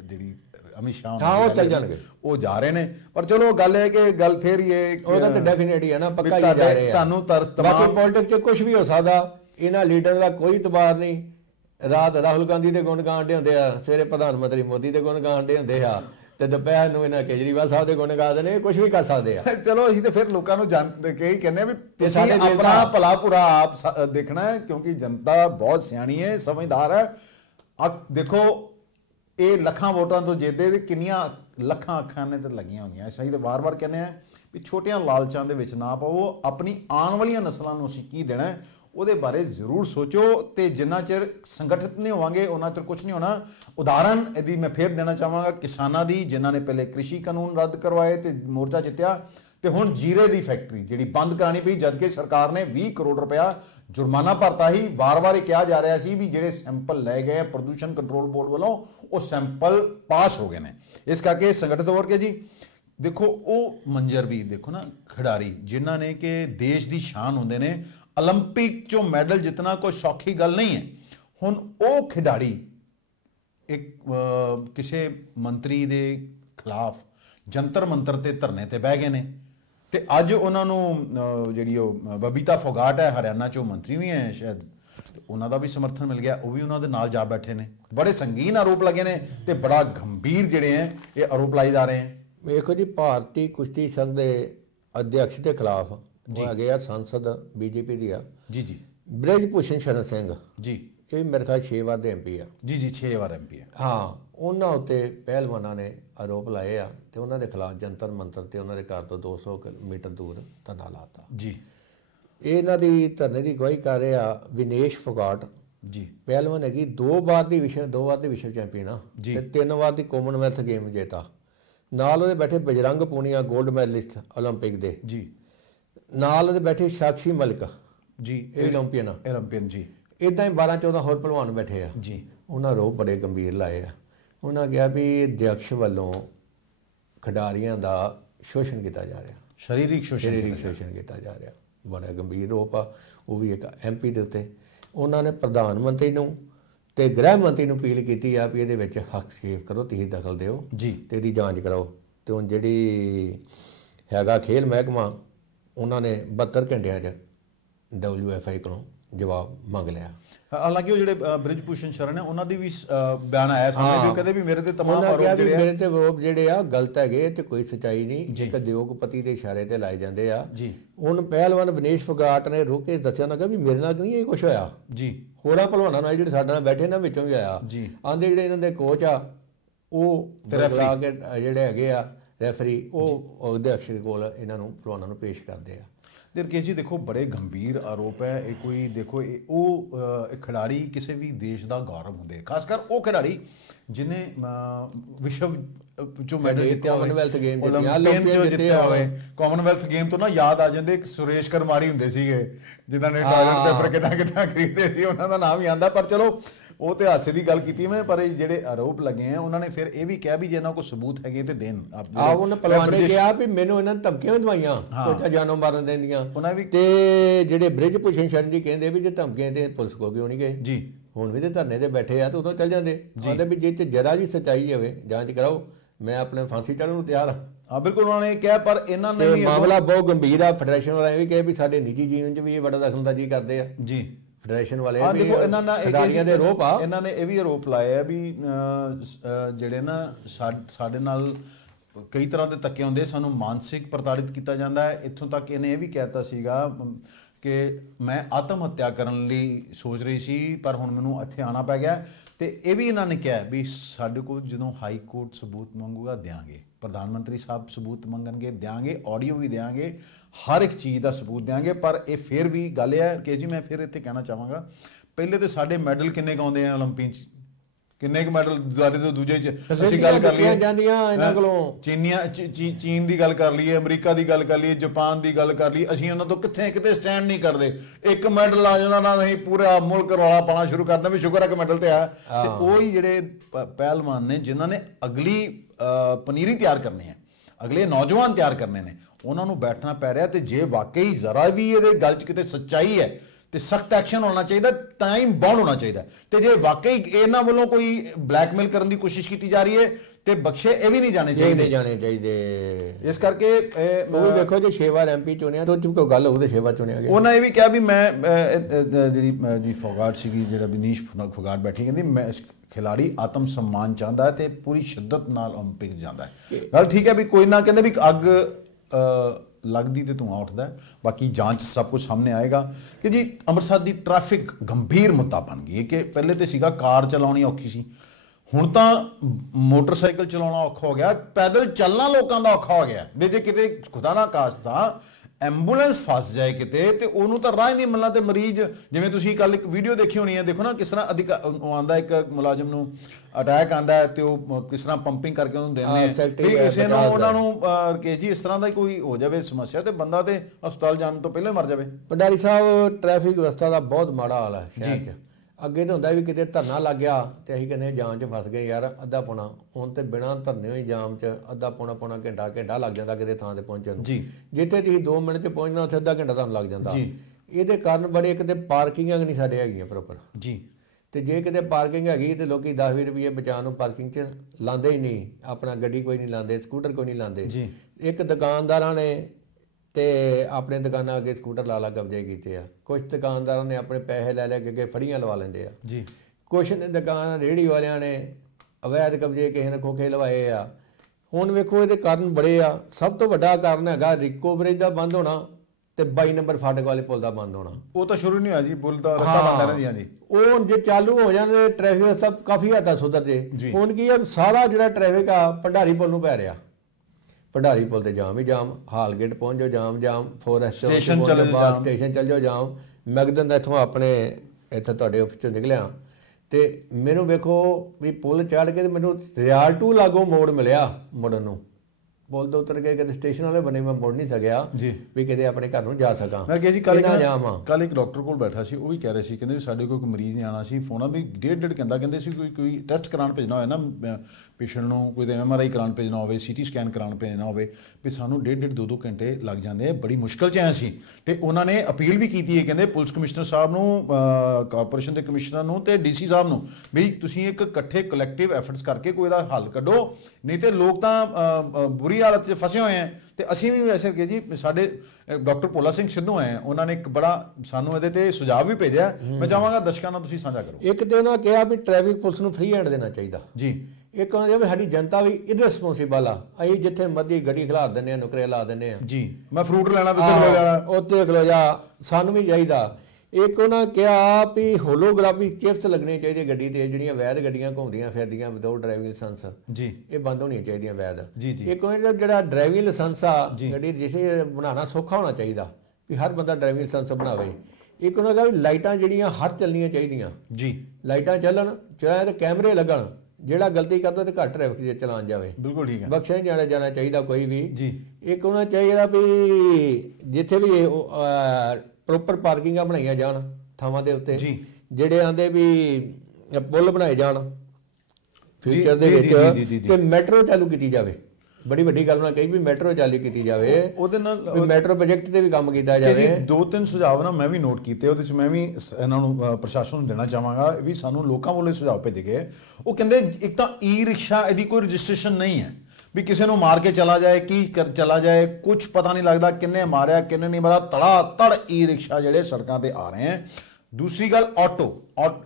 ਜਿਹੜੀ ਅਮਿਤ ਸ਼ਾਹ ਉਹ ਚੱਲ ਜਾਣਗੇ, ਉਹ ਜਾ ਰਹੇ ਨੇ। ਪਰ ਚਲੋ ਗੱਲ ਹੈ ਕਿ ਗੱਲ ਫੇਰ ਹੀ ਹੈ, ਉਹਦਾ ਤਾਂ ਡੈਫੀਨਿਟਲੀ ਹੈ ਨਾ, ਪੱਕਾ ਹੀ ਜਾ ਰਹੇ ਆ। ਤੁਹਾਨੂੰ ਤਰਸ ਬਾਕੀ ਪੋਲਿਟਿਕਸ 'ਚ ਕੁਝ ਵੀ ਹੋ ਸਕਦਾ, ਇਹਨਾਂ ਲੀਡਰ ਦਾ ਕੋਈ ਇਤਬਾਰ ਨਹੀਂ। ਰਾਤ ਰਾਹੁਲ ਗਾਂਧੀ ਦੇ ਗੁਣ ਗਾਉਂਦੇ ਹੁੰਦੇ ਆ, ਸਵੇਰੇ ਪ੍ਰਧਾਨ ਮੰਤਰੀ ਮੋਦੀ ਦੇ ਗੁਣ ਗਾਉਂਦੇ ਹੁੰਦੇ ਆ, ਤੇ ਦੁਪਹਿਰ ਨੂੰ ਇਹਨਾਂ ਕੇਜਰੀਵਾਲ ਸਾਹਿਬ ਦੇ ਗੁਣ ਗਾਉਂਦੇ ਨੇ। ਕੁਝ ਵੀ ਕਰ ਸਕਦੇ ਆ। ਚਲੋ ਅਸੀਂ ਤੇ ਫਿਰ ਲੋਕਾਂ ਨੂੰ ਕਹੀ ਕਹਿੰਦੇ ਆ ਵੀ ਤੁਸੀਂ ਸਾਡੇ ਦੇਵਤਾ- ਆਪਣਾ ਭਲਾ ਪੂਰਾ ਆਪ ਦੇਖਣਾ ਹੈ, ਕਿਉਂਕਿ ਜਨਤਾ ਬਹੁਤ ਸਿਆਣੀ ਹੈ, ਸਮਝਦਾਰ ਹੈ। ਦੇਖੋ ਇਹ ਲੱਖਾਂ ਵੋਟਾਂ ਤੋਂ ਜਿੱਤਦੇ ਤੇ ਕਿੰਨੀਆਂ ਲੱਖਾਂ ਅੱਖਾਂ ਨੇ ਤੇ ਲੱਗੀਆਂ ਹੁੰਦੀਆਂ। ਅਸੀਂ ਤਾਂ ਵਾਰ-ਵਾਰ ਕਹਿੰਦੇ ਆ ਵੀ ਛੋਟੀਆਂ ਲਾਲਚਾਂ ਦੇ ਵਿੱਚ ਨਾ ਪਾਓ, ਆਪਣੀ ਆਉਣ ਵਾਲੀਆਂ ਨਸਲਾਂ ਨੂੰ ਅਸੀਂ ਕੀ ਦੇਣਾ ਹੈ ਉਹਦੇ ਬਾਰੇ ਜ਼ਰੂਰ ਸੋਚੋ। ਤੇ ਜਿੰਨਾ ਚਿਰ ਸੰਗਠਿਤ ਨਹੀਂ ਹੋਵਾਂਗੇ ਉਹਨਾਂ ਚਿਰ ਕੁਝ ਨਹੀਂ ਹੋਣਾ। ਉਦਾਹਰਨ ਇਹਦੀ ਮੈਂ ਫੇਰ ਦੇਣਾ ਚਾਹਾਂਗਾ ਕਿਸਾਨਾਂ ਦੀ, ਜਿਨ੍ਹਾਂ ਨੇ ਪਹਿਲੇ ਕ੍ਰਿਸ਼ੀ ਕਾਨੂੰਨ ਰੱਦ ਕਰਵਾਏ ਤੇ ਮੋਰਚਾ ਜਿੱਤਿਆ, ਤੇ ਹੁਣ ਜੀਰੇ ਦੀ ਫੈਕਟਰੀ ਜਿਹੜੀ ਬੰਦ ਕਰਾਣੀ ਪਈ, ਜਦਕਿ ਸਰਕਾਰ ਨੇ 20 ਕਰੋੜ ਰੁਪਇਆ ਜੁਰਮਾਨਾ ਭਰਤਾ ਹੀ। ਵਾਰ-ਵਾਰ ਇਹ ਕਿਹਾ ਜਾ ਰਿਹਾ ਸੀ ਵੀ ਜਿਹੜੇ ਸੈਂਪਲ ਲੈ ਗਏ ਪ੍ਰਦੂਸ਼ਣ ਕੰਟਰੋਲ ਬੋਰਡ ਵੱਲੋਂ ਉਹ ਸੈਂਪਲ ਪਾਸ ਹੋ ਗਏ ਨੇ। ਇਸ ਕਰਕੇ ਸੰਗਠਿਤ ਹੋ ਕੇ ਜੀ ਦੇਖੋ ਉਹ ਮੰਜ਼ਰ ਵੀ ਦੇਖੋ ਨਾ, ਖਿਡਾਰੀ ਜਿਨ੍ਹਾਂ ਨੇ ਕਿ ਦੇਸ਼ ਦੀ ਸ਼ਾਨ ਹੁੰਦੇ ਨੇ, 올림픽 ਚੋਂ ਮੈਡਲ ਜਿੱਤਣਾ ਕੋਈ ਸੌਖੀ ਗੱਲ ਨਹੀਂ ਹੈ। ਹੁਣ ਉਹ ਖਿਡਾਰੀ ਇੱਕ ਕਿਸੇ ਮੰਤਰੀ ਦੇ ਖਿਲਾਫ ਜੰਤਰ ਮੰਤਰ ਤੇ ਧਰਨੇ ਤੇ ਬਹਿ ਗਏ ਨੇ, ਤੇ ਅੱਜ ਉਹਨਾਂ ਨੂੰ ਜਿਹੜੀ ਉਹ ਬਬੀਤਾ ਫੋਗਾਟ ਹੈ, ਹਰਿਆਣਾ ਚੋਂ ਮੰਤਰੀ ਵੀ ਹੈ ਸ਼ਾਇਦ, ਉਹਨਾਂ ਦਾ ਵੀ ਸਮਰਥਨ ਮਿਲ ਗਿਆ, ਉਹ ਵੀ ਉਹਨਾਂ ਦੇ ਨਾਲ ਜਾ ਬੈਠੇ ਨੇ। ਬੜੇ ਸੰਗੀਨ ਆਰੋਪ ਲੱਗੇ ਨੇ ਤੇ ਬੜਾ ਗੰਭੀਰ ਜਿਹੜੇ ਹੈ ਇਹ ਆਰੋਪ ਲਾਏ ਜਾ ਰਹੇ ਹੈ। ਵੇਖੋ ਜੀ, ਭਾਰਤੀ ਕੁਸ਼ਤੀ ਸੰਘ ਦੇ ਅਧਿਕਸ਼ ਦੇ ਖਿਲਾਫ ਉਹ ਹੈਗੇ ਆ ਸੰਸਦ ਬੀਜੇਪੀ ਦੀ ਆ ਜੀ ਬ੍ਰਿਜ ਭੂਸ਼ਣ ਸ਼ਰਨ ਸਿੰਘ ਜੀ, ਇਹ ਮੇਰੇ ਖਿਆਲ 6 ਵਾਰ ਦੇ ਐਮਪੀ ਆ ਜੀ 6 ਵਾਰ ਐਮਪੀ ਹੈ। ਹਾਂ, ਉਹਨਾਂ ਉੱਤੇ ਪਹਿਲਵਾਨਾਂ ਨੇ ਆਰੋਪ ਲਾਏ ਆ ਤੇ ਉਹਨਾਂ ਦੇ ਖਿਲਾਫ ਜੰਤਰ ਮੰਤਰ ਤੇ ਉਹਨਾਂ ਦੇ ਘਰ ਤੋਂ 200 ਮੀਟਰ ਦੂਰ ਧਰਨਾ ਲਾਤਾ ਜੀ। ਇਹਨਾਂ ਦੀ ਧਰਨੇ ਦੀ ਅਗਵਾਈ ਕਰ ਰਿਹਾ ਵਿਨੇਸ਼ ਫੋਗਾਟ ਜੀ, ਪਹਿਲਵਾਨ ਹੈਗੀ, 2 ਵਾਰ ਦੀ ਵਿਸ਼ਵ ਚੈਂਪੀਅਨ ਆ ਜੀ। ਤੇ 3 ਵਾਰ ਦੀ ਕਾਮਨਵੈਲਥ ਗੇਮ ਜੇਤਾ। ਨਾਲ ਉਹਦੇ ਬੈਠੇ ਬਜਰੰਗ ਪੂਨੀਆ ਗੋਲਡ ਮੈਡਲਿਸਟ 올림픽 ਦੇ ਜੀ। ਨਾਲ ਉਹਦੇ ਬੈਠੇ ਸਾਕਸ਼ੀ ਮਲਿਕ ਜੀ, 올림픽ਨ ਜੀ। ਇਦਾਂ ਹੀ 12-14 ਹੋਰ ਪਹਿਲਵਾਨ ਬੈਠੇ ਆ ਜੀ। ਉਹਨਾਂ ਆਰੋਪ ਬੜੇ ਗੰਭੀਰ ਲਾਏ ਆ। ਉਹਨਾਂ ਕਿਹਾ ਵੀ ਅਧਿਕਸ਼ ਵੱਲੋਂ ਖਿਡਾਰੀਆਂ ਦਾ ਸ਼ੋਸ਼ਣ ਕੀਤਾ ਜਾ ਰਿਹਾ, ਸਰੀਰਕ ਸ਼ੋਸ਼ਣ ਕੀਤਾ ਜਾ ਰਿਹਾ। ਬੜਾ ਗੰਭੀਰ ਆਰੋਪ ਆ, ਉਹ ਵੀ ਇੱਕ ਐਮਪੀ ਦੇ ਉੱਤੇ। ਉਹਨਾਂ ਨੇ ਪ੍ਰਧਾਨ ਮੰਤਰੀ ਨੂੰ ਤੇ ਗ੍ਰਹਿ ਮੰਤਰੀ ਨੂੰ ਅਪੀਲ ਕੀਤੀ ਆ ਵੀ ਇਹਦੇ ਵਿੱਚ ਹਸਤਖੇਪ ਕਰੋ, ਤੁਸੀਂ ਦਖਲ ਦਿਓ ਜੀ ਤੇ ਇਹਦੀ ਜਾਂਚ ਕਰਾਓ। ਤੇ ਹੁਣ ਜਿਹੜੀ ਹੈਗਾ ਖੇਲ ਮਹਿਕਮਾ, ਉਹਨਾਂ ਨੇ 72 ਘੰਟਿਆਂ 'ਚ WFI ਕੋਲੋਂ ਜਵਾਬ ਮੰਗ ਲਿਆ। ਹਾਲਾਂਕਿ ਉਹ ਜਿਹੜੇ ਬ੍ਰਿਜ ਭੂਸ਼ਣ ਸ਼ਰਨ ਹੈ ਉਹਨਾਂ ਦੀ ਵੀ ਬਿਆਨ ਆਇਆ ਸਾਹਮਣੇ ਵੀ ਉਹ ਕਹਿੰਦੇ ਵੀ ਮੇਰੇ ਤੇ ਤਮਾਮ ਆਰੋਪ ਜਿਹੜੇ ਮੇਰੇ ਤੇ ਆਰੋਪ ਜਿਹੜੇ ਆ ਗਲਤ ਹੈਗੇ ਤੇ ਕੋਈ ਸੱਚਾਈ ਨਹੀਂ, ਇੱਕ ਉਦਯੋਗਪਤੀ ਦੇ ਇਸ਼ਾਰੇ ਤੇ ਲਾਏ ਜਾਂਦੇ ਆ ਜੀ। ਹੁਣ ਪਹਿਲਵਾਨ ਵਿਨੇਸ਼ ਫੋਗਾਟ ਨੇ ਰੁਕ ਕੇ ਦੱਸਿਆ ਨਾ ਕਿ ਵੀ ਮੇਰੇ ਨਾਲ ਨਹੀਂ ਇਹ ਕੁਝ ਹੋਇਆ ਜੀ, ਹੋਰਾਂ ਭਲਵਾਨਾਂ ਨਾਲ ਜਿਹੜੇ ਸਾਡੇ ਨਾਲ ਬੈਠੇ ਨਾ ਵਿੱਚੋਂ ਵੀ ਆਇਆ ਜੀ। ਆਂਦੇ ਜਿਹੜੇ ਇਹਨਾਂ ਦੇ ਕੋਚ ਆ ਉਹ ਬੁਲਾ ਕੇ ਜਿਹੜੇ ਹੈਗੇ ਆ ਰੈਫਰੀ, ਉਹ ਉਹਦੇ ਅਕਸ਼ਰ ਕੋਲ ਇਹਨਾਂ ਨੂੰ ਭਲਵਾਨਾਂ ਨੂੰ ਪੇਸ਼ ਕਰਦੇ ਆ। ਰਕੇਸ਼ ਜੀ ਦੇਖੋ ਬੜੇ ਗੰਭੀਰ ਆਰੋਪ ਹੈ ਇਹ। ਕੋਈ ਦੇਖੋ ਉਹ ਖਿਡਾਰੀ ਕਿਸੇ ਵੀ ਦੇਸ਼ ਦਾ ਗੌਰਵ ਹੁੰਦੇ, ਖਾਸ ਕਰ ਉਹ ਖਿਡਾਰੀ ਜਿਹਨੇ ਵਿਸ਼ਵ ਚੋਂ ਮੈਡਲ ਜਿੱਤਿਆ ਹੋਵੇ, ਕਾਮਨਵੈਲਥ ਗੇਮ ਜਿੱਤਿਆ ਹੋਵੇ। ਕਾਮਨਵੈਲਥ ਗੇਮ ਤੋਂ ਨਾ ਯਾਦ ਆ ਜਾਂਦੇ ਇੱਕ ਸੁਰੇਸ਼ ਕਰਮਾਰੀ ਹੁੰਦੇ ਸੀਗੇ ਜਿਨ੍ਹਾਂ ਨੇ ਟਾਇਲਟ ਪੇਪਰ ਕਿੱਦਾਂ ਖਰੀਦੇ ਸੀ, ਉਹਨਾਂ ਦਾ ਨਾਮ ਹੀ ਆਂਦਾ। ਪਰ ਚਲੋ ਉਹ ਤੇ ਹਾਸੇ ਦੀ ਗੱਲ ਕੀਤੀ ਮੈਂ, ਪਰ ਜਿਹੜੇ ਆਰੋਪ ਲੱਗੇ ਆ ਉਹਨਾਂ ਨੇ ਫਿਰ ਇਹ ਵੀ ਕਿਹਾ ਵੀ ਜੇ ਇਹਨਾਂ ਕੋਲ ਸਬੂਤ ਹੈਗੇ ਤੇ ਦੇਣ। ਉਹਨਾਂ ਪਹਿਲਵਾਨ ਨੇ ਕਿਹਾ ਵੀ ਮੈਨੂੰ ਇਹਨਾਂ ਧਮਕੀਆਂ ਦਵਾਈਆਂ ਕੋਈ ਜਾਨੋਂ ਮਾਰਨ ਦੇਣੀਆਂ। ਤੇ ਜਿਹੜੇ ਬ੍ਰਿਜ ਭੂਸ਼ਣ ਸ਼ਰਨ ਜੀ ਕਹਿੰਦੇ ਵੀ ਜੇ ਧਮਕੀਆਂ ਤੇ ਪੁਲਿਸ ਕੋਲ ਕਿਉਂ ਨਹੀਂ ਗਏ ਜੀ, ਹੁਣ ਵੀ ਤੇ ਧਰਨੇ ਤੇ ਬੈਠੇ ਆ ਤੇ ਉਦੋਂ ਚੱਲ ਜਾਂਦੇ। ਕਹਿੰਦੇ ਵੀ ਜੇ ਤੇ ਜਰਾ ਜੀ ਸੱਚਾਈ ਹੋਵੇ ਜਾਂਚ ਕਰਾਓ, ਮੈਂ ਆਪਣੇ ਫਾਂਸੀ ਚੜ੍ਹਨ ਨੂੰ ਤਿਆਰ ਹਾਂ। ਬਿਲਕੁਲ ਉਹਨਾਂ ਨੇ ਕਿਹਾ, ਪਰ ਇਹਨਾਂ ਨੇ ਵੀ ਮਾਮਲਾ ਬਹੁਤ ਗੰਭੀਰ ਆ। ਫੈਡਰੇਸ਼ਨ ਵਾਲਿਆਂ ਵੀ ਕਹੇ ਵੀ ਸਾਡੇ ਨਿੱਜੀ ਜੀਵਨ 'ਚ ਵੀ ਇਹ ਬੜਾ ਦਖਲਅੰਦਾਜ਼ੀ ਕਰਦੇ ਆ ਜੀ ਫੈਡਰੇਸ਼ਨ ਵਾਲੇ। ਦੇਖੋ ਇਹਨਾਂ ਨੇ ਆਰੋਪ ਆ, ਇਹਨਾਂ ਨੇ ਇਹ ਵੀ ਆਰੋਪ ਲਾਇਆ ਵੀ ਜਿਹੜੇ ਨਾ ਸਾਡੇ ਨਾਲ ਕਈ ਤਰ੍ਹਾਂ ਦੇ ਧੱਕੇ ਹੁੰਦੇ, ਸਾਨੂੰ ਮਾਨਸਿਕ ਪ੍ਰਤਾੜਿਤ ਕੀਤਾ ਜਾਂਦਾ ਹੈ। ਇੱਥੋਂ ਤੱਕ ਇਹਨੇ ਇਹ ਵੀ ਕਹਿਤਾ ਸੀਗਾ ਕਿ ਮੈਂ ਆਤਮ ਹੱਤਿਆ ਕਰਨ ਲਈ ਸੋਚ ਰਹੀ ਸੀ ਪਰ ਹੁਣ ਮੈਨੂੰ ਇੱਥੇ ਆਉਣਾ ਪੈ ਗਿਆ। ਤੇ ਇਹ ਵੀ ਇਹਨਾਂ ਨੇ ਕਿਹਾ ਵੀ ਸਾਡੇ ਕੋਲ ਜਦੋਂ ਹਾਈ ਕੋਰਟ ਸਬੂਤ ਮੰਗੂਗਾ ਦਿਆਂਗੇ, ਪ੍ਰਧਾਨ ਮੰਤਰੀ ਸਾਹਿਬ ਸਬੂਤ ਮੰਗਣਗੇ ਦਿਆਂਗੇ, ਆਡੀਓ ਵੀ ਦਿਆਂਗੇ, ਹਰ ਇੱਕ ਚੀਜ਼ ਦਾ ਸਬੂਤ ਦਿਆਂਗੇ। ਪਰ ਇਹ ਫਿਰ ਵੀ ਗੱਲ ਹੈ ਕਿ ਜੀ ਮੈਂ ਫਿਰ ਇੱਥੇ ਕਹਿਣਾ ਚਾਹਾਂਗਾ, ਪਹਿਲੇ ਤਾਂ ਸਾਡੇ ਮੈਡਲ ਕਿੰਨੇ ਆਉਂਦੇ ਆ 올림픽 'ਚ, ਕਿੰਨੇ ਕੁ ਮੈਡਲ ਸਾਡੇ ਤੋਂ ਦੂਜੇ 'ਚ ਅਸੀਂ ਗੱਲ ਕਰ ਲਈਏ ਜਾਂਦੀਆਂ ਇਹਨਾਂ ਕੋਲੋਂ, ਚੀਨ ਦੀ ਗੱਲ ਕਰ ਲਈਏ, ਅਮਰੀਕਾ ਦੀ ਗੱਲ ਕਰ ਲਈਏ, ਜਾਪਾਨ ਦੀ ਗੱਲ ਕਰ ਲਈਏ, ਅਸੀਂ ਉਹਨਾਂ ਤੋਂ ਕਿਤੇ ਸਟੈਂਡ ਨਹੀਂ ਕਰਦੇ। ਇੱਕ ਮੈਡਲ ਆ ਜਾਂਦਾ ਨਾ ਅਸੀਂ ਪੂਰਾ ਮੁਲਕ ਰੌਲਾ ਪਾਉਣਾ ਸ਼ੁਰੂ ਕਰ ਦਿੰਦੇ ਵੀ ਸ਼ੁਕਰ ਹੈ ਕਿ ਮੈਡਲ ਤੇ ਆਇਆ। ਤੇ ਉਹੀ ਜਿਹੜੇ ਪਹਿਲਵਾਨ ਨੇ ਜਿਨ੍ਹਾਂ ਨੇ ਅਗਲੀ ਪਨੀਰੀ ਤਿਆਰ ਕਰਨੀ ਹੈ, ਅਗਲੇ ਨੌਜਵਾਨ ਤਿਆਰ ਕਰਨੇ ਨੇ, ਉਹਨਾਂ ਨੂੰ ਬੈਠਣਾ ਪੈ ਰਿਹਾ। ਤੇ ਜੇ ਵਾਕਈ ਜ਼ਰਾ ਵੀ ਇਹਦੇ ਗੱਲ 'ਚ ਕਿਤੇ ਸੱਚਾਈ ਹੈ ਤੇ ਸਖਤ ਐਕਸ਼ਨ ਹੋਣਾ ਚਾਹੀਦਾ, ਟਾਈਮ ਬਾਉਂਡ ਹੋਣਾ ਚਾਹੀਦਾ। ਤੇ ਜੇ ਵਾਕਈ ਇਹਨਾਂ ਵੱਲੋਂ ਕੋਈ ਬਲੈਕਮੇਲ ਕਰਨ ਦੀ ਕੋਸ਼ਿਸ਼ ਕੀਤੀ ਜਾ ਰਹੀ ਹੈ ਤੇ ਬਖਸ਼ੇ ਇਹ ਵੀ ਨਹੀਂ ਜਾਣੇ ਚਾਹੀਦੇ। ਇਸ ਕਰਕੇ ਉਹ ਵੀ ਦੇਖੋ ਜੇ 6 ਵਾਰ MP ਚੁਣਿਆ ਤਾਂ ਕੋਈ ਗੱਲ ਹੋਊ ਤੇ 6 ਵਾਰ ਚੁਣਿਆ ਗਿਆ। ਉਹਨਾਂ ਇਹ ਵੀ ਕਿਹਾ ਵੀ ਮੈਂ ਜਿਹੜੀ ਫੋਗਾਟ ਸੀਗੀ, ਜਿਹੜਾ ਵਿਨੀਸ਼ ਫੋਗਾਟ ਬੈਠੀ, ਕਹਿੰਦੀ ਮੈਂ ਖਿਲਾੜੀ ਆਤਮ सम्मान ਚਾਹੁੰਦਾ ਹੈ ਤੇ ਪੂਰੀ ਸ਼ਿੱਦਤ ਨਾਲ ਓਲੰਪਿਕ ਜਾਂਦਾ ਹੈ। ਗੱਲ ਠੀਕ ਹੈ ਵੀ ਕੋਈ ਨਾ, ਕਹਿੰਦੇ ਵੀ ਅੱਗ ਲੱਗਦੀ ਤੇ ਧੂੰਆਂ ਉੱਠਦਾ, ਬਾਕੀ ਜਾਂਚ ਸਭ ਕੁਝ ਸਾਹਮਣੇ ਆਏਗਾ। ਕਿ ਜੀ ਅੰਮ੍ਰਿਤਸਰ ਦੀ ਟ੍ਰੈਫਿਕ ਗੰਭੀਰ ਮੁੱਦਾ ਬਣ ਗਈ ਹੈ। ਕਿ ਪਹਿਲੇ ਤੇ ਸੀਗਾ ਕਾਰ ਚਲਾਉਣੀ ਔਖੀ ਸੀ, ਹੁਣ ਤਾਂ ਮੋਟਰਸਾਈਕਲ ਚਲਾਉਣਾ ਔਖਾ ਹੋ ਗਿਆ, ਪੈਦਲ ਚੱਲਣਾ ਲੋਕਾਂ ਦਾ ਔਖਾ ਹੋ ਗਿਆ। ਵੀ ਜੇ ਕਿਤੇ ਖੁਦਾ ਨਾ ਖਾਸਤਾ ਐਂਬੂਲੈਂਸ ਫਸ ਜਾਏ ਕਿਤੇ ਤੇ ਉਹਨੂੰ ਤਾਂ ਰਾਹ ਹੀ ਨਹੀਂ ਮਿਲਣਾ। ਤੇ ਮਰੀਜ਼, ਜਿਵੇਂ ਤੁਸੀਂ ਕੱਲ ਇੱਕ ਵੀਡੀਓ ਦੇਖੀ ਹੋਣੀ ਹੈ, ਦੇਖੋ ਨਾ ਕਿਸ ਤਰ੍ਹਾਂ ਆਉਂਦਾ ਇੱਕ ਮੁਲਾਜ਼ਮ ਨੂੰ ਅਟੈਕ ਆਉਂਦਾ ਹੈ ਤੇ ਉਹ ਕਿਸ ਤਰ੍ਹਾਂ ਪੰਪਿੰਗ ਕਰਕੇ ਉਹਨੂੰ ਦਿੰਦੇ ਵੀ ਕਿਸੇ ਨੂੰ ਉਹਨਾਂ ਨੂੰ ਕਿ ਜੀ ਇਸ ਤਰ੍ਹਾਂ ਦਾ ਕੋਈ ਹੋ ਜਾਵੇ ਸਮੱਸਿਆ ਤੇ ਬੰਦਾ ਤੇ ਹਸਪਤਾਲ ਜਾਣ ਤੋਂ ਪਹਿਲਾਂ ਮਰ ਜਾਵੇ। ਭੰਡਾਰੀ ਸਾਹਿਬ, ਟ੍ਰੈਫਿਕ ਵਿਵਸਥਾ ਦਾ ਬਹੁਤ ਮਾੜਾ ਹਾਲ ਹੈ ਸ਼ਹਿਰ 'ਚ। ਅੱਗੇ ਤਾਂ ਹੁੰਦਾ ਵੀ ਕਿਤੇ ਧਰਨਾ ਲੱਗ ਗਿਆ ਤੇ ਅਸੀਂ ਕਹਿੰਦੇ ਜਾਮ 'ਚ ਫਸ ਗਏ ਯਾਰ ਅੱਧਾ ਪੌਣਾ, ਹੁਣ ਤੇ ਬਿਨਾਂ ਧਰਨੇ ਹੀ ਜਾਮ 'ਚ ਅੱਧਾ ਪੌਣਾ ਘੰਟਾ ਲੱਗ ਜਾਂਦਾ ਕਿਤੇ ਥਾਂ ਤੇ ਪਹੁੰਚਣ ਨੂੰ। ਜਿੱਥੇ ਤੁਸੀਂ 2 ਮਿੰਟ 'ਚ ਪਹੁੰਚਣਾ ਉੱਥੇ ਅੱਧਾ ਘੰਟਾ ਤੁਹਾਨੂੰ ਲੱਗ ਜਾਂਦਾ। ਇਹਦੇ ਕਾਰਨ ਬੜੇ, ਇੱਕ ਤੇ ਪਾਰਕਿੰਗਾਂ ਨਹੀਂ ਸਾਡੇ ਹੈਗੀਆਂ ਪ੍ਰੋਪਰ ਜੀ, ਤੇ ਜੇ ਕਿਤੇ ਪਾਰਕਿੰਗ ਹੈਗੀ ਤੇ ਲੋਕੀ 10-20 ਰੁਪਏ ਬਚਾਉਣ ਨੂੰ ਪਾਰਕਿੰਗ 'ਚ ਲਾਉਂਦੇ ਹੀ ਨਹੀਂ, ਆਪਣਾ ਗੱਡੀ ਕੋਈ ਨਹੀਂ ਲਾਉਂਦੇ, ਸਕੂਟਰ ਕੋਈ ਨਹੀਂ ਲਾਉਂਦੇ। ਇੱਕ ਦੁਕਾਨਦਾਰਾਂ ਨੇ ਤੇ ਆਪਣੇ ਦੁਕਾਨਾਂ ਅੱਗੇ ਸਕੂਟਰ ਲਾ ਕਬਜ਼ੇ ਕੀਤੇ ਆ। ਕੁਝ ਦੁਕਾਨਦਾਰਾਂ ਨੇ ਆਪਣੇ ਪੈਸੇ ਲੈ ਕੇ ਅੱਗੇ ਫੜੀਆਂ ਲਵਾ ਲੈਂਦੇ ਆ ਜੀ। ਕੁਛ ਨੇ ਦੁਕਾਨ ਰੇਹੜੀ ਵਾਲਿਆਂ ਨੇ ਅਵੈਧ ਕਬਜ਼ੇ ਕਿਸੇ ਨੇ ਖੋਖੇ ਲਵਾਏ ਆ। ਹੁਣ ਵੇਖੋ ਇਹਦੇ ਕਾਰਨ ਬੜੇ ਆ। ਸਭ ਤੋਂ ਵੱਡਾ ਕਾਰਨ ਹੈਗਾ ਰਿਕੋ ਬ੍ਰਿਜ ਦਾ ਬੰਦ ਹੋਣਾ ਤੇ 22 ਨੰਬਰ ਫਾਟਕ ਵਾਲੇ ਪੁਲ ਦਾ ਬੰਦ ਹੋਣਾ। ਉਹ ਤਾਂ ਸ਼ੁਰੂ ਨਹੀਂ ਹੋਇਆ ਜੀ, ਪੁਲ ਦਾ ਰਸਤਾ ਬੰਦ ਹੈ ਜੀ। ਉਹ ਜੇ ਚਾਲੂ ਹੋ ਜਾਂਦੇ ਟ੍ਰੈਫਿਕ ਰਸਤਾ ਕਾਫੀ ਹੱਦ ਤੱਕ ਸੁਧਰ ਜੇ। ਹੁਣ ਕੀ ਆ, ਸਾਰਾ ਜਿਹੜਾ ਟ੍ਰੈਫਿਕ ਆ ਭੰਡਾਰੀ ਪੁਲ ਨੂੰ ਪੈ ਰਿਹਾ। ਭੰਡਾਰੀ ਪੁਲ ਤੇ ਜਾਮ ਹੀ ਜਾਮ, ਹਾਲਗੇਟ ਪਹੁੰਚ ਜਾਓ ਜਾਮ, ਫੋਰੈਸਟ ਸਟੇਸ਼ਨ ਚੱਲ ਜਾਓ ਜਾਮ, ਮੈਗਦਨ ਦਾ ਇੱਥੋਂ ਆਪਣੇ ਇੱਥੇ ਤੁਹਾਡੇ ਆਫਿਸ ਚੋਂ ਨਿਕਲਿਆ ਤੇ ਮੈਨੂੰ ਵੇਖੋ ਵੀ ਪੁਲ ਚੜ੍ਹ ਕੇ ਤੇ ਮੈਨੂੰ ਰਿਆਲਟੂ ਲਾਗੋਂ ਮੋੜ ਮਿਲਿਆ ਮੁੜਨ ਨੂੰ। ਪੁਲ ਤੋਂ ਉਤਰ ਕੇ ਕਿਤੇ ਸਟੇਸ਼ਨ ਵਾਲੇ ਬਣੇ ਮੈਂ ਮੁੜ ਨਹੀਂ ਸਕਿਆ ਵੀ ਕਿਤੇ ਆਪਣੇ ਘਰ ਨੂੰ ਜਾ ਸਕਾਂ। ਮੈਂ ਕਿਹਾ ਜੀ ਕੱਲ ਇੱਕ ਡਾਕਟਰ ਕੋਲ ਬੈਠਾ ਸੀ, ਉਹ ਵੀ ਕਹਿ ਰਹੇ ਸੀ, ਕਹਿੰਦੇ ਵੀ ਸਾਡੇ ਕੋਲ ਕੋਈ ਮਰੀਜ਼ ਨਹੀਂ ਆਉਣਾ ਸੀ, ਫੋਨਾਂ ਵੀ ਡੇਢ ਘੰਟਾ ਕਹਿੰਦੇ ਸੀ ਕੋਈ ਟੈਸਟ ਕਰਾਉਣ ਭੇਜਣਾ ਹੋਏ ਨਾ ਪੇਸ਼ੈਂਟ ਨੂੰ, ਕੋਈ ਤਾਂ MRI ਕਰਾਉਣ ਭੇਜਣਾ ਹੋਵੇ, CT ਸਕੈਨ ਕਰਾਉਣ ਭੇਜਣਾ ਹੋਵੇ, ਵੀ ਸਾਨੂੰ 1.5-2 ਘੰਟੇ ਲੱਗ ਜਾਂਦੇ ਆ, ਬੜੀ ਮੁਸ਼ਕਿਲ 'ਚ ਆਏ ਸੀ। ਤੇ ਉਹਨਾਂ ਨੇ ਅਪੀਲ ਵੀ ਕੀਤੀ ਹੈ, ਕਹਿੰਦੇ ਪੁਲਿਸ ਕਮਿਸ਼ਨਰ ਸਾਹਿਬ ਨੂੰ, ਕਾਰਪੋਰੇਸ਼ਨ ਦੇ ਕਮਿਸ਼ਨਰ ਨੂੰ ਤੇ DC ਸਾਹਿਬ ਨੂੰ, ਵੀ ਤੁਸੀਂ ਇੱਕ ਇਕੱਠੇ ਕਲੈਕਟਿਵ ਐਫਰਟਸ ਕਰਕੇ ਕੋਈ ਇਹਦਾ ਹੱਲ ਕੱਢੋ, ਨਹੀਂ ਤੇ ਲੋਕ ਤਾਂ ਬੁਰੀ ਹਾਲਤ 'ਚ ਫਸੇ ਹੋਏ ਆ। ਤੇ ਅਸੀਂ ਵੀ ਵੈਸੇ ਕਿ ਜੀ ਸਾਡੇ ਡਾਕਟਰ ਭੋਲਾ ਸਿੰਘ ਸਿੱਧੂ ਆਏ, ਉਹਨਾਂ ਨੇ ਇੱਕ ਬੜਾ ਸਾਨੂੰ ਇਹਦੇ ਤੇ ਸੁਝਾਅ ਵੀ ਭੇਜਿਆ, ਮੈਂ ਚਾਹਾਂਗਾ ਦਰਸ਼ਕਾਂ ਨਾਲ ਤੁਸੀਂ ਸਾਂਝਾ ਕਰੋ। ਇੱਕ ਤੇ ਉਹਨਾਂ ਕਿਹਾ ਵੀ ਟ੍ਰੈਫਿਕ ਪੁਲਿਸ ਨੂੰ ਫ੍ਰੀ ਹੈਂਡ ਦੇਣਾ ਚਾਹੀਦਾ ਜੀ। ਇੱਕ ਉਹਨਾਂ ਵੀ ਸਾਡੀ ਜਨਤਾ ਵੀ ਇਰਰਿਸਪੌਂਸਿਬਲ ਆ, ਅਸੀਂ ਜਿੱਥੇ ਮਰਜ਼ੀ ਗੱਡੀ ਖਿਲਾਰ ਦਿੰਦੇ ਆ, ਨੁਕਰੇ ਲਾ ਦਿੰਦੇ ਆ ਜੀ, ਮੈਂ ਫਰੂਟ ਲੈਣਾ ਤੇ ਉੱਥੇ ਖਲੋ ਜਾ, ਸਾਨੂੰ ਵੀ ਚਾਹੀਦਾ। ਇੱਕ ਉਹਨਾਂ ਕਿਹਾ ਵੀ ਹੋਲੋਗ੍ਰਾਫੀ ਚਿਪਸ ਲੱਗਣੇ ਚਾਹੀਦੇ ਗੱਡੀ ਤੇ, ਜਿਹੜੀਆਂ ਵੈਦ ਗੱਡੀਆਂ ਘੁੰਮਦੀਆਂ ਫਿਰਦੀਆਂ ਵਿਦਆਊਟ ਡਰਾਈਵਿੰਗ ਲਾਇਸੈਂਸ ਜੀ, ਇਹ ਬੰਦ ਹੋਣੀਆਂ ਚਾਹੀਦੀਆਂ ਵੈਦ। ਇੱਕ ਉਹਨਾਂ ਜਿਹੜਾ ਡਰਾਈਵਿੰਗ ਲਾਇਸੈਂਸ ਆ ਗੱਡੀ ਜਿਸੇ ਬਣਾਉਣਾ ਸੌਖਾ ਹੋਣਾ ਚਾਹੀਦਾ, ਵੀ ਹਰ ਬੰਦਾ ਡਰਾਈਵਿੰਗ ਲਾਇਸੈਂਸ ਬਣਾਵੇ। ਇੱਕ ਉਹਨਾਂ ਕਿਹਾ ਵੀ ਲਾਈਟਾਂ ਜਿਹੜੀਆਂ ਹਰ ਚੱਲਣੀਆਂ ਚਾਹੀਦੀਆਂ ਜੀ, ਲਾਈਟਾਂ ਚੱਲਣ ਚਾਹੇ ਤੇ ਕੈਮਰੇ ਲੱਗਣ, ਜਿਹੜਾ ਗਲਤੀ ਕਰਦਾ ਤੇ ਘੱਟ ਟ੍ਰੈਫਿਕ ਚਲਾਉਣ ਜਾਵੇ। ਬਿਲਕੁਲ ਠੀਕ ਹੈ, ਬਖਸ਼ਿਆ ਨਹੀਂ ਜਾਣਾ ਚਾਹੀਦਾ ਕੋਈ ਵੀ ਜੀ। ਇੱਕ ਉਹਨਾਂ ਚਾਹੀਦਾ ਵੀ ਜਿੱਥੇ ਵੀ ਪ੍ਰੋਪਰ ਪਾਰਕਿੰਗਾਂ ਬਣਾਈਆਂ ਜਾਣ ਥਾਵਾਂ ਦੇ ਉੱਤੇ, ਜਿਹੜੇ ਆਂਦੇ ਵੀ ਪੁੱਲ ਬਣਾਏ ਜਾਣ ਫਿਊਚਰ ਦੇ ਵਿੱਚ, ਤੇ ਮੈਟਰੋ ਚਾਲੂ ਕੀਤੀ ਜਾਵੇ। ਬੜੀ ਵੱਡੀ ਗੱਲ ਉਹਨਾਂ ਕਹੀ ਵੀ ਮੈਟਰੋ ਚਾਲੂ ਕੀਤੀ ਜਾਵੇ, ਉਹਦੇ ਨਾਲ ਮੈਟਰੋ ਪ੍ਰੋਜੈਕਟ ਤੇ ਵੀ ਕੰਮ ਕੀਤਾ ਜਾਵੇ। 2-3 ਸੁਝਾਅ ਨਾ ਮੈਂ ਵੀ ਨੋਟ ਕੀਤੇ, ਉਹਦੇ 'ਚ ਮੈਂ ਵੀ ਇਹਨਾਂ ਨੂੰ ਪ੍ਰਸ਼ਾਸਨ ਨੂੰ ਦੇਣਾ ਚਾਹਾਂਗਾ ਵੀ ਸਾਨੂੰ ਲੋਕਾਂ ਵੱਲੋਂ ਸੁਝਾਅ ਭੇਜੇ ਗਏ। ਉਹ ਕਹਿੰਦੇ ਇੱਕ ਤਾਂ ਈ-ਰਿਕਸ਼ਾ ਇਹਦੀ ਕੋਈ ਰਜਿਸਟ੍ਰੇਸ਼ਨ ਨਹੀਂ ਹੈ, ਵੀ ਕਿਸੇ ਨੂੰ ਮਾਰ ਕੇ ਚਲਾ ਜਾਏ, ਕੀ ਚਲਾ ਜਾਏ, ਕੁਝ ਪਤਾ ਨਹੀਂ ਲੱਗਦਾ ਕਿੰਨੇ ਮਾਰਿਆ ਕਿੰਨੇ ਨਹੀਂ ਮਾਰਿਆ, ਧੜਾ ਧੜ ਈ-ਰਿਕਸ਼ਾ ਜਿਹੜੇ ਸੜਕਾਂ ਤੇ ਆ ਰਹੇ ਹੈ। ਦੂਸਰੀ ਗੱਲ ਆਟੋ,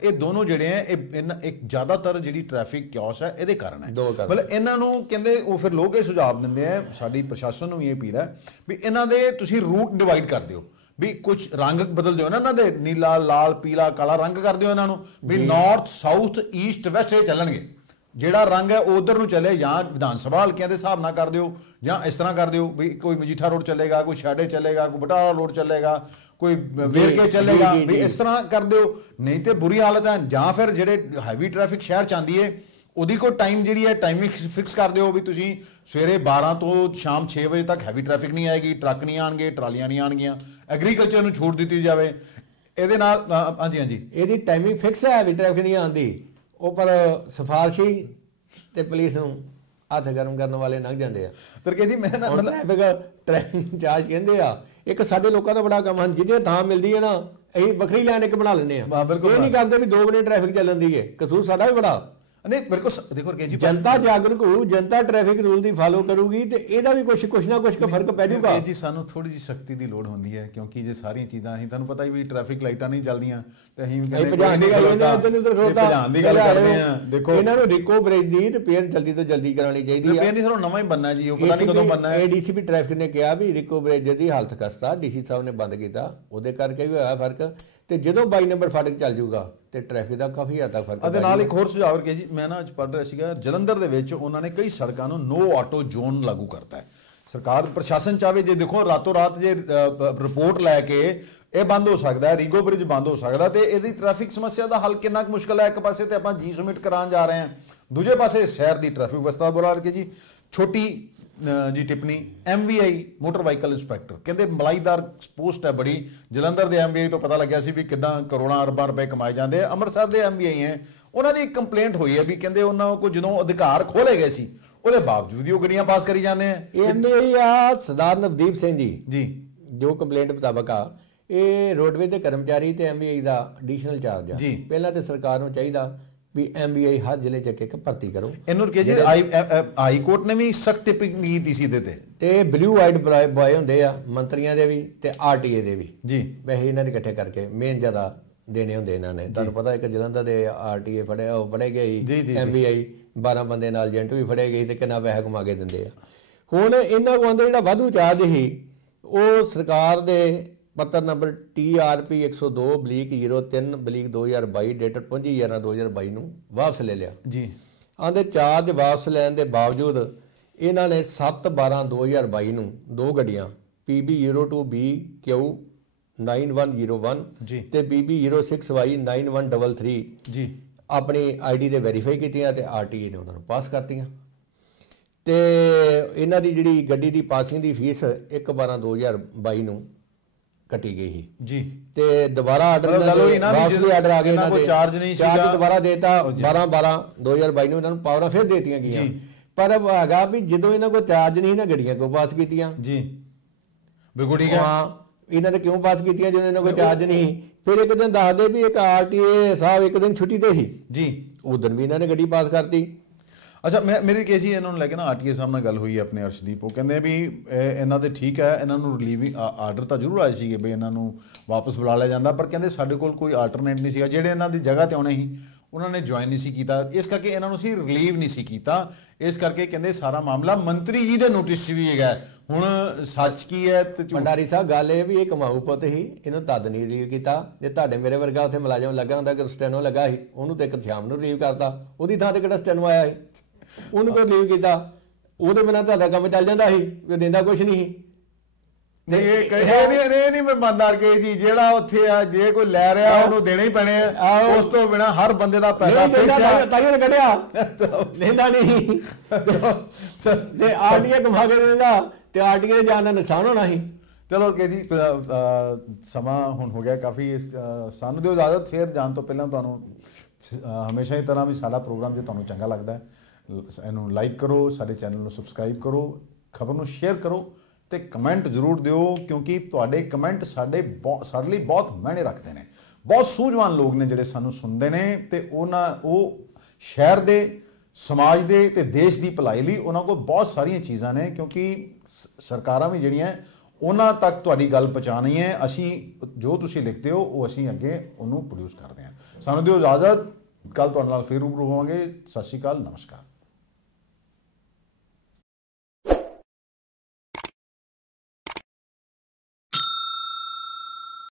ਇਹ ਦੋਨੋਂ ਜਿਹੜੇ ਹੈ ਇਹ ਇੱਕ ਜ਼ਿਆਦਾਤਰ ਜਿਹੜੀ ਟ੍ਰੈਫਿਕ ਕਿਓਸ ਹੈ ਇਹਦੇ ਕਾਰਨ ਹੈ। ਮਤਲਬ ਇਹਨਾਂ ਨੂੰ ਕਹਿੰਦੇ ਉਹ ਫਿਰ ਲੋਕ ਇਹ ਸੁਝਾਅ ਦਿੰਦੇ ਆ, ਸਾਡੀ ਪ੍ਰਸ਼ਾਸਨ ਨੂੰ ਵੀ ਇਹ ਅਪੀਲ ਹੈ ਵੀ ਇਹਨਾਂ ਦੇ ਤੁਸੀਂ ਰੂਟ ਡਿਵਾਈਡ ਕਰ ਦਿਓ, ਵੀ ਕੁਝ ਰੰਗ ਬਦਲ ਦਿਓ ਨਾ ਇਹਨਾਂ ਦੇ, ਨੀਲਾ ਲਾਲ ਪੀਲਾ ਕਾਲਾ ਰੰਗ ਕਰ ਦਿਓ ਇਹਨਾਂ ਨੂੰ, ਵੀ ਨਾਰਥ ਸਾਊਥ ਈਸਟ ਵੈਸਟ ਇਹ ਚੱਲਣਗੇ। ਜਿਹੜਾ ਰੰਗ ਹੈ ਉਧਰ ਨੂੰ ਚੱਲੇ, ਜਾਂ ਵਿਧਾਨ ਸਭਾ ਹਲਕਿਆਂ ਦੇ ਹਿਸਾਬ ਨਾਲ ਕਰ ਦਿਓ, ਜਾਂ ਇਸ ਤਰ੍ਹਾਂ ਕਰ ਦਿਓ ਵੀ ਕੋਈ ਮਜੀਠਾ ਰੋਡ ਚੱਲੇਗਾ, ਕੋਈ ਸ਼ਾਡੇ ਚੱਲੇਗਾ, ਕੋਈ ਬਟਾਲਾ ਰੋਡ ਚੱਲੇਗਾ, ਕੋਈ ਵੇਰਕੇ ਚੱਲੇਗਾ, ਵੀ ਇਸ ਤਰ੍ਹਾਂ ਕਰ ਦਿਓ। ਨਹੀਂ ਤੇ ਬੁਰੀ ਹਾਲਤ ਹੈ। ਜਾਂ ਫਿਰ ਜਿਹੜੇ ਹੈਵੀ ਟ੍ਰੈਫਿਕ ਸ਼ਹਿਰ 'ਚ ਆਉਂਦੀ ਹੈ ਉਹਦੀ ਕੋਈ ਟਾਈਮ ਜਿਹੜੀ ਹੈ ਟਾਈਮਿੰਗ ਫਿਕਸ ਕਰ ਦਿਓ, ਵੀ ਤੁਸੀਂ ਸਵੇਰੇ 12 ਤੋਂ ਸ਼ਾਮ 6 ਵਜੇ ਤੱਕ ਹੈਵੀ ਟ੍ਰੈਫਿਕ ਨਹੀਂ ਆਏਗੀ, ਟਰੱਕ ਨਹੀਂ ਆਉਣਗੇ, ਟਰਾਲੀਆਂ ਨਹੀਂ ਆਉਣਗੀਆਂ। ਐਗਰੀਕਲਚਰ ਨੂੰ ਛੂਟ ਦਿੱਤੀ ਜਾਵੇ ਇਹਦੇ ਨਾਲ। ਹਾਂਜੀ ਇਹਦੀ ਟਾਈਮਿੰਗ ਫਿਕਸ ਹੈ, ਹੈਵੀ ਟ੍ਰੈਫਿਕ ਨਹੀਂ ਆਉਂਦੀ, ਉਹ ਪਰ ਸਿਫਾਰਸ਼ੀ ਤੇ ਪੁਲਿਸ ਨੂੰ ਹੱਥ ਗਰਮ ਕਰਨ ਵਾਲੇ ਲੰਘ ਜਾਂਦੇ ਆ। ਪਰ ਜੀ ਮੈਂ ਟ੍ਰੈਫਿਕ ਚਾਰਜ ਕਹਿੰਦੇ ਆ। ਇੱਕ ਸਾਡੇ ਲੋਕਾਂ ਦਾ ਬੜਾ ਕੰਮ ਹਨ, ਜਿਹਦੇ ਥਾਂ ਮਿਲਦੀ ਹੈ ਨਾ ਅਸੀਂ ਵੱਖਰੀ ਲਾਈਨ ਇੱਕ ਬਣਾ ਲੈਂਦੇ ਆ। ਬਿਲਕੁਲ ਇਹ ਨਹੀਂ ਕਰਦੇ ਵੀ 2 ਵਜੇ ਟ੍ਰੈਫਿਕ ਚੱਲਣ ਦੀ ਹੈ, ਕਸੂਰ ਸਾਡਾ ਵੀ ਬੜਾ। ਨਹੀਂ ਬਿਲਕੁਲ ਦੇਖੋ ਜੀ, ਜਨਤਾ ਜਾਗਰੂਕ ਹੋਊ, ਜਨਤਾ ਟ੍ਰੈਫਿਕ ਰੂਲ ਦੀ ਫਾਲੋ ਕਰੂਗੀ ਤੇ ਇਹਦਾ ਵੀ ਕੁਛ ਨਾ ਕੁਛ ਫਰਕ ਪੈ ਜਾਊਗਾ ਜੀ। ਸਾਨੂੰ ਥੋੜੀ ਜਿਹੀ ਸਖਤੀ ਦੀ ਲੋੜ ਹੁੰਦੀ ਹੈ, ਕਿਉਂਕਿ ਜੇ ਸਾਰੀਆਂ ਚੀਜ਼ਾਂ ਅਸੀਂ ਤੁਹਾਨੂੰ ਪਤਾ ਹੀ ਵੀ ਟ੍ਰੈਫਿਕ ਲਾਈਟਾਂ ਨਹੀਂ ਚੱਲਦੀਆਂ ਤੇ ਅਸੀਂ ਵੀ ਕਹਿੰਦੇ ਭਜਾਣ ਦੀ ਗੱਲ ਕਰਦੇ ਆ। ਦੇਖੋ ਇਹਨਾਂ ਨੂੰ ਰਿਕੋ ਬ੍ਰਿਜ ਦੀ ਰਿਪੇਅਰ ਜਲਦੀ ਤੋਂ ਜਲਦੀ ਕਰਾਉਣੀ ਚਾਹੀਦੀ ਹੈ। ਰਿਪੇਅਰ ਨਹੀਂ ਸਾਨੂੰ ਨਵਾਂ ਹੀ ਬੰਨਣਾ ਜੀ, ਉਹ ਪਤਾ ਨਹੀਂ ਕਦੋਂ ਬੰਨਣਾ ਹੈ। ਏਡੀਸੀਪੀ ਟ੍ਰੈਫਿਕ ਨੇ ਕਿਹਾ ਵੀ ਰਿਕੋ ਬ੍ਰਿਜ ਦੀ ਹਾਲਤ ਖਸਤਾ, ਡੀਸੀ ਸਾਹਿਬ ਨੇ ਬੰਦ ਕੀਤਾ, ਉਹਦੇ ਕਰਕੇ ਵੀ ਹੋਇਆ ਫਰਕ। ਤੇ ਜਦੋਂ 22 ਨੰਬਰ ਫਾਟਕ ਚੱਲ ਜੂਗਾ ਤੇ ਟ੍ਰੈਫਿਕ ਦਾ ਕਾਫੀ ਹੱਦ ਤੱਕ ਫਰਕ ਅਤੇ ਨਾਲ ਇੱਕ ਹੋਰ ਸੁਝਾਅ ਕਿ ਜੀ ਮੈਂ ਨਾ ਅੱਜ ਪੜ੍ਹ ਰਿਹਾ ਸੀਗਾ, ਜਲੰਧਰ ਦੇ ਵਿੱਚ ਉਹਨਾਂ ਨੇ ਕਈ ਸੜਕਾਂ ਨੂੰ ਨੋ ਆਟੋ ਜ਼ੋਨ ਲਾਗੂ ਕਰਤਾ ਹੈ। ਸਰਕਾਰ ਪ੍ਰਸ਼ਾਸਨ ਚਾਹੇ ਜੇ ਦੇਖੋ ਰਾਤੋਂ ਰਾਤ ਜੇ ਰਿਪੋਰਟ ਲੈ ਕੇ ਇਹ ਬੰਦ ਹੋ ਸਕਦਾ ਹੈ, ਰੀਗੋ ਬ੍ਰਿਜ ਬੰਦ ਹੋ ਸਕਦਾ, ਤੇ ਇਹਦੀ ਟ੍ਰੈਫਿਕ ਸਮੱਸਿਆ ਦਾ ਹੱਲ ਕਿੰਨਾ ਕੁ ਮੁਸ਼ਕਲ ਹੈ। ਇੱਕ ਪਾਸੇ ਤੇ ਆਪਾਂ ਜੀ ਸੁਮਿਟ ਕਰਾਉਣ ਜਾ ਰਹੇ ਹਾਂ, ਦੂਜੇ ਪਾਸੇ ਸ਼ਹਿਰ ਦੀ ਟ੍ਰੈਫਿਕ ਵਿਵਸਥਾ ਬੁਲਾ ਕੇ ਜੀ। ਛੋਟੀ ਜੀ ਟਿੱਪਣੀ, MVI ਮੋਟਰ ਵਾਹੀਕਲ ਇੰਸਪੈਕਟਰ ਕਹਿੰਦੇ ਮਲਾਈਦਾਰ ਪੋਸਟ ਹੈ ਬੜੀ। ਜਲੰਧਰ ਦੇ MVI ਤੋਂ ਪਤਾ ਲੱਗਿਆ ਸੀ ਵੀ ਕਿੱਦਾਂ ਕਰੋੜਾਂ ਅਰਬਾਂ ਰੁਪਏ ਕਮਾਏ ਜਾਂਦੇ ਆ। ਅੰਮ੍ਰਿਤਸਰ ਦੇ MVI ਹੈ, ਉਹਨਾਂ ਦੀ ਇੱਕ ਕੰਪਲੇਂਟ ਹੋਈ ਹੈ ਵੀ ਕਹਿੰਦੇ ਉਹਨਾਂ ਕੋਲ ਜਦੋਂ ਅਧਿਕਾਰ ਖੋਲੇ ਗਏ ਸੀ ਉਹਦੇ ਬਾਵਜੂਦ ਵੀ ਉਹ ਗੱਡੀਆਂ ਪਾਸ ਕਰੀ ਜਾਂਦੇ ਆ। MVI ਆ ਸਰਦਾਰ ਨਵਦੀਪ ਸਿੰਘ ਜੀ ਜੋ ਕੰਪਲੇਂਟ ਮੁਤਾਬਕ ਆ, ਇਹ ਰੋਡਵੇਜ਼ ਦੇ ਕਰਮਚਾਰੀ ਤੇ MVI ਦਾ ਐਡੀਸ਼ਨਲ ਚਾਰਜ ਆ। ਪਹਿਲਾਂ ਤੇ ਸਰਕਾਰ ਨੂੰ ਚਾਹੀਦਾ ਵੀ MVI ਹਰ ਜ਼ਿਲ੍ਹੇ 'ਚ ਇੱਕ ਭਰਤੀ ਕਰੋ। ਇਹਨੂੰ ਕਿ ਜੀ ਹਾਈ ਕੋਰਟ ਨੇ ਵੀ ਸਖਤ ਟਿੱਪਣੀ ਕੀਤੀ ਸੀ ਇਹਦੇ ਤੇ ਬਲੂ ਵਾਈਟ ਬॉय ਹੁੰਦੇ ਆ ਮੰਤਰੀਆਂ ਦੇ ਵੀ ਤੇ RTA ਦੇ ਵੀ ਜੀ, ਵੈਸੇ ਇਹਨਾਂ ਨੇ ਇਕੱਠੇ ਕਰਕੇ ਮੇਨ ਜ਼ਿਆਦਾ ਦੇਣੇ ਹੁੰਦੇ ਇਹਨਾਂ ਨੇ। ਤੁਹਾਨੂੰ ਪਤਾ ਇੱਕ ਜਲੰਧਰ ਦੇ RTA ਫੜਿਆ, ਉਹ ਫੜੇ ਗਏ MVI 12 ਬੰਦੇ ਨਾਲ ਏਜੰਟ ਵੀ ਫੜੇ ਗਏ ਤੇ ਕਿੰਨਾ ਪੈਸਾ ਕਮਾ ਕੇ ਦਿੰਦੇ ਆ। ਹੁਣ ਇਹਨਾਂ ਕੋਲ ਜਿਹੜਾ ਵਾਧੂ ਚਾਰਜ ਸੀ ਉਹ ਸਰਕਾਰ ਦੇ ਪੱਤਰ ਨੰਬਰ TRP 102/03/2022 ਡੇਟਡ 25/11/2022 ਨੂੰ ਵਾਪਸ ਲੈ ਲਿਆ ਜੀ। ਆਂਦੇ ਚਾਰਜ ਵਾਪਸ ਲੈਣ ਦੇ ਬਾਵਜੂਦ ਇਹਨਾਂ ਨੇ 7/12/2022 ਨੂੰ 2 ਗੱਡੀਆਂ PB02BQ 9101 ਜੀ ਤੇ PB06Y9133 ਜੀ ਆਪਣੀ ID ਦੇ ਵੈਰੀਫਾਈ ਕੀਤੀਆਂ ਤੇ RTA ਨੇ ਉਹਨਾਂ ਨੂੰ ਪਾਸ ਕਰਤੀਆਂ। ਤੇ ਇਹਨਾਂ ਦੀ ਜਿਹੜੀ ਗੱਡੀ ਦੀ ਪਾਸਿੰਗ ਦੀ ਫੀਸ 1/12/2022 ਨੂੰ ਕੱਟੀ ਗਈ ਸੀ ਜੀ। ਤੇ ਦੁਬਾਰਾ ਆਰਡਰ ਵਾਪਸ ਆਰਡਰ ਆ ਗਏ, ਇਹਨਾਂ ਦੇ ਚਾਰਜ ਨਹੀਂ ਸੀਗਾ, ਚਾਰਜ ਦੁਬਾਰਾ ਦੇਤਾ 12/12/2022 ਨੂੰ ਇਹਨਾਂ ਨੂੰ ਪਾਵਰਾਂ ਫਿਰ ਦੇਤੀਆਂ ਗਈਆਂ। ਪਰ ਹੈਗਾ ਵੀ ਜਦੋਂ ਇਹਨਾਂ ਕੋਲ ਚਾਰਜ ਨਹੀਂ ਨਾ ਗੱਡੀਆਂ ਕੋ ਪਾਸ ਕੀਤੀਆਂ ਜੀ। ਬਿਲਕੁਲ ਠੀਕ ਹੈ। ਹਾਂ, ਇਹਨਾਂ ਨੇ ਕਿਉਂ ਪਾਸ ਕੀਤੀਆਂ ਜਦੋਂ ਇਹਨਾਂ ਕੋਲ ਚਾਰਜ ਨਹੀਂ? ਫਿਰ ਇੱਕ ਦਿਨ ਦੱਸਦੇ ਵੀ ਇੱਕ RTA ਸਾਹਿਬ ਇੱਕ ਦਿਨ ਛੁੱਟੀ ਤੇ ਸੀ ਜੀ, ਉਸ ਦਿਨ ਵੀ ਇਹਨਾਂ ਨੇ ਗੱਡੀ ਪਾਸ ਕਰਤੀ। ਅੱਛਾ, ਮੇਰੀ ਕੇਸ ਹੀ ਇਹਨਾਂ ਨੂੰ ਲੈ ਕੇ ਨਾ RTA ਸਾਹਿਬ ਨਾਲ ਗੱਲ ਹੋਈ ਆਪਣੇ ਅਰਸ਼ਦੀਪ, ਉਹ ਕਹਿੰਦੇ ਵੀ ਇਹਨਾਂ ਦੇ ਠੀਕ ਹੈ, ਇਹਨਾਂ ਨੂੰ ਰਿਲੀਵਿੰਗ ਆਰਡਰ ਤਾਂ ਜ਼ਰੂਰ ਆਏ ਸੀਗੇ ਵੀ ਇਹਨਾਂ ਨੂੰ ਵਾਪਸ ਬੁਲਾ ਲਿਆ ਜਾਂਦਾ, ਪਰ ਕਹਿੰਦੇ ਸਾਡੇ ਕੋਲ ਕੋਈ ਆਲਟਰਨੇਟ ਨਹੀਂ ਸੀਗਾ। ਜਿਹੜੇ ਇਹਨਾਂ ਦੀ ਜਗ੍ਹਾ ਤੇ ਆਉਣੇ ਸੀ ਉਹਨਾਂ ਨੇ ਜੁਆਇਨ ਨਹੀਂ ਸੀ ਕੀਤਾ, ਇਸ ਕਰਕੇ ਇਹਨਾਂ ਨੂੰ ਅਸੀਂ ਰਿਲੀਵ ਨਹੀਂ ਸੀ ਕੀਤਾ। ਇਸ ਕਰਕੇ ਕਹਿੰਦੇ ਸਾਰਾ ਮਾਮਲਾ ਮੰਤਰੀ ਜੀ ਦੇ ਨੋਟਿਸ 'ਚ ਵੀ ਹੈਗਾ। ਹੁਣ ਸੱਚ ਕੀ ਹੈ ਤੇ ਭੰਡਾਰੀ ਸਾਹਿਬ ਗੱਲ ਇਹ ਵੀ ਇਹ ਕਮਾਊ ਪੁੱਤ ਹੀ, ਇਹਨੂੰ ਤਦ ਨਹੀਂ ਰਿਲੀਵ ਕੀਤਾ। ਜੇ ਤੁਹਾਡੇ ਮੇਰੇ ਵਰਗਾ ਉੱਥੇ ਮੁਲਾਜ਼ਮ ਲੱਗਾ ਹੁੰਦਾ ਕਿ ਸਟੈਨੋ ਲੱਗਾ ਸੀ, ਉਹਨੂੰ ਤੇ ਇੱਕ ਸ਼ਾਮ ਨੂੰ ਰਿਲੀਵ ਕਰਤਾ, ਉਹਦੀ ਥਾਂ ਤੇ ਕਿਹੜਾ ਸਟੈਨੋ ਆਇਆ ਸੀ, ਉਹਨੂੰ ਕੋਈ ਰਿਲੀਵ ਕੀਤਾ, ਉਹਦੇ ਬਿਨਾਂ ਤੁਹਾਡਾ ਕੰਮ ਚੱਲ ਜਾਂਦਾ ਸੀ, ਕੋਈ ਦਿੰਦਾ ਕੁਛ ਨਹੀਂ ਸੀ। ਇਹ ਨਹੀਂ ਮੈਂ ਮੰਨਦਾ ਕਿ ਜੀ ਜਿਹੜਾ ਉੱਥੇ ਆ ਜੇ ਕੋਈ ਲੈ ਰਿਹਾ ਉਹਨੂੰ ਦੇਣੇ ਹੀ ਪੈਣੇ ਆ, ਉਸ ਤੋਂ ਬਿਨਾ ਹਰ ਬੰਦੇ ਦਾ ਪੈਸਾ ਤਾਈਓ ਨੇ ਕੱਢਿਆ ਲੈਂਦਾ ਨਹੀਂ ਤੇ RTA ਕਮਾ ਕੇ ਦਿੰਦਾ ਤੇ RTA ਦੇ ਜਾਨ ਦਾ ਨੁਕਸਾਨ ਹੋਣਾ ਸੀ। ਚਲੋ ਕਿ ਜੀ ਸਮਾਂ ਹੁਣ ਹੋ ਗਿਆ ਕਾਫੀ, ਸਾਨੂੰ ਦਿਓ ਇਜਾਜ਼ਤ। ਫੇਰ ਜਾਣ ਤੋਂ ਪਹਿਲਾਂ ਤੁਹਾਨੂੰ ਹਮੇਸ਼ਾ ਹੀ ਤਰ੍ਹਾਂ ਵੀ ਸਾਡਾ ਪ੍ਰੋਗਰਾਮ ਜੇ ਤੁਹਾਨੂੰ ਚੰਗਾ ਲੱਗਦਾ ਇਹਨੂੰ ਲਾਈਕ ਕਰੋ, ਸਾਡੇ ਚੈਨਲ ਨੂੰ ਸਬਸਕ੍ਰਾਈਬ ਕਰੋ, ਖਬਰ ਨੂੰ ਸ਼ੇਅਰ ਕਰੋ ਤੇ ਕਮੈਂਟ ਜ਼ਰੂਰ ਦਿਓ, ਕਿਉਂਕਿ ਤੁਹਾਡੇ ਕਮੈਂਟ ਸਾਡੇ ਲਈ ਬਹੁਤ ਮਾਇਨੇ ਰੱਖਦੇ ਨੇ। ਬਹੁਤ ਸੂਝਵਾਨ ਲੋਕ ਨੇ ਜਿਹੜੇ ਸਾਨੂੰ ਸੁਣਦੇ ਨੇ ਤੇ ਉਹ ਸ਼ਹਿਰ ਦੇ, ਸਮਾਜ ਦੇ ਤੇ ਦੇਸ਼ ਦੀ ਭਲਾਈ ਲਈ ਉਹਨਾਂ ਕੋਲ ਬਹੁਤ ਸਾਰੀਆਂ ਚੀਜ਼ਾਂ ਨੇ, ਕਿਉਂਕਿ ਸਰਕਾਰਾਂ ਵੀ ਜਿਹੜੀਆਂ ਉਹਨਾਂ ਤੱਕ ਤੁਹਾਡੀ ਗੱਲ ਪਹੁੰਚਾਉਣੀ ਹੈ। ਅਸੀਂ ਜੋ ਤੁਸੀਂ ਲਿਖਦੇ ਹੋ ਉਹ ਅਸੀਂ ਅੱਗੇ ਉਹਨੂੰ ਪ੍ਰੋਡਿਊਸ ਕਰਦੇ ਹਾਂ। ਸਾਨੂੰ ਦਿਓ ਇਜਾਜ਼ਤ, ਕੱਲ ਤੁਹਾਡੇ ਨਾਲ ਫਿਰ ਰੂਬਰੂ ਹੋਵਾਂਗੇ। ਸਤਿ ਸ਼੍ਰੀ ਅਕਾਲ, ਨਮਸਕਾਰ।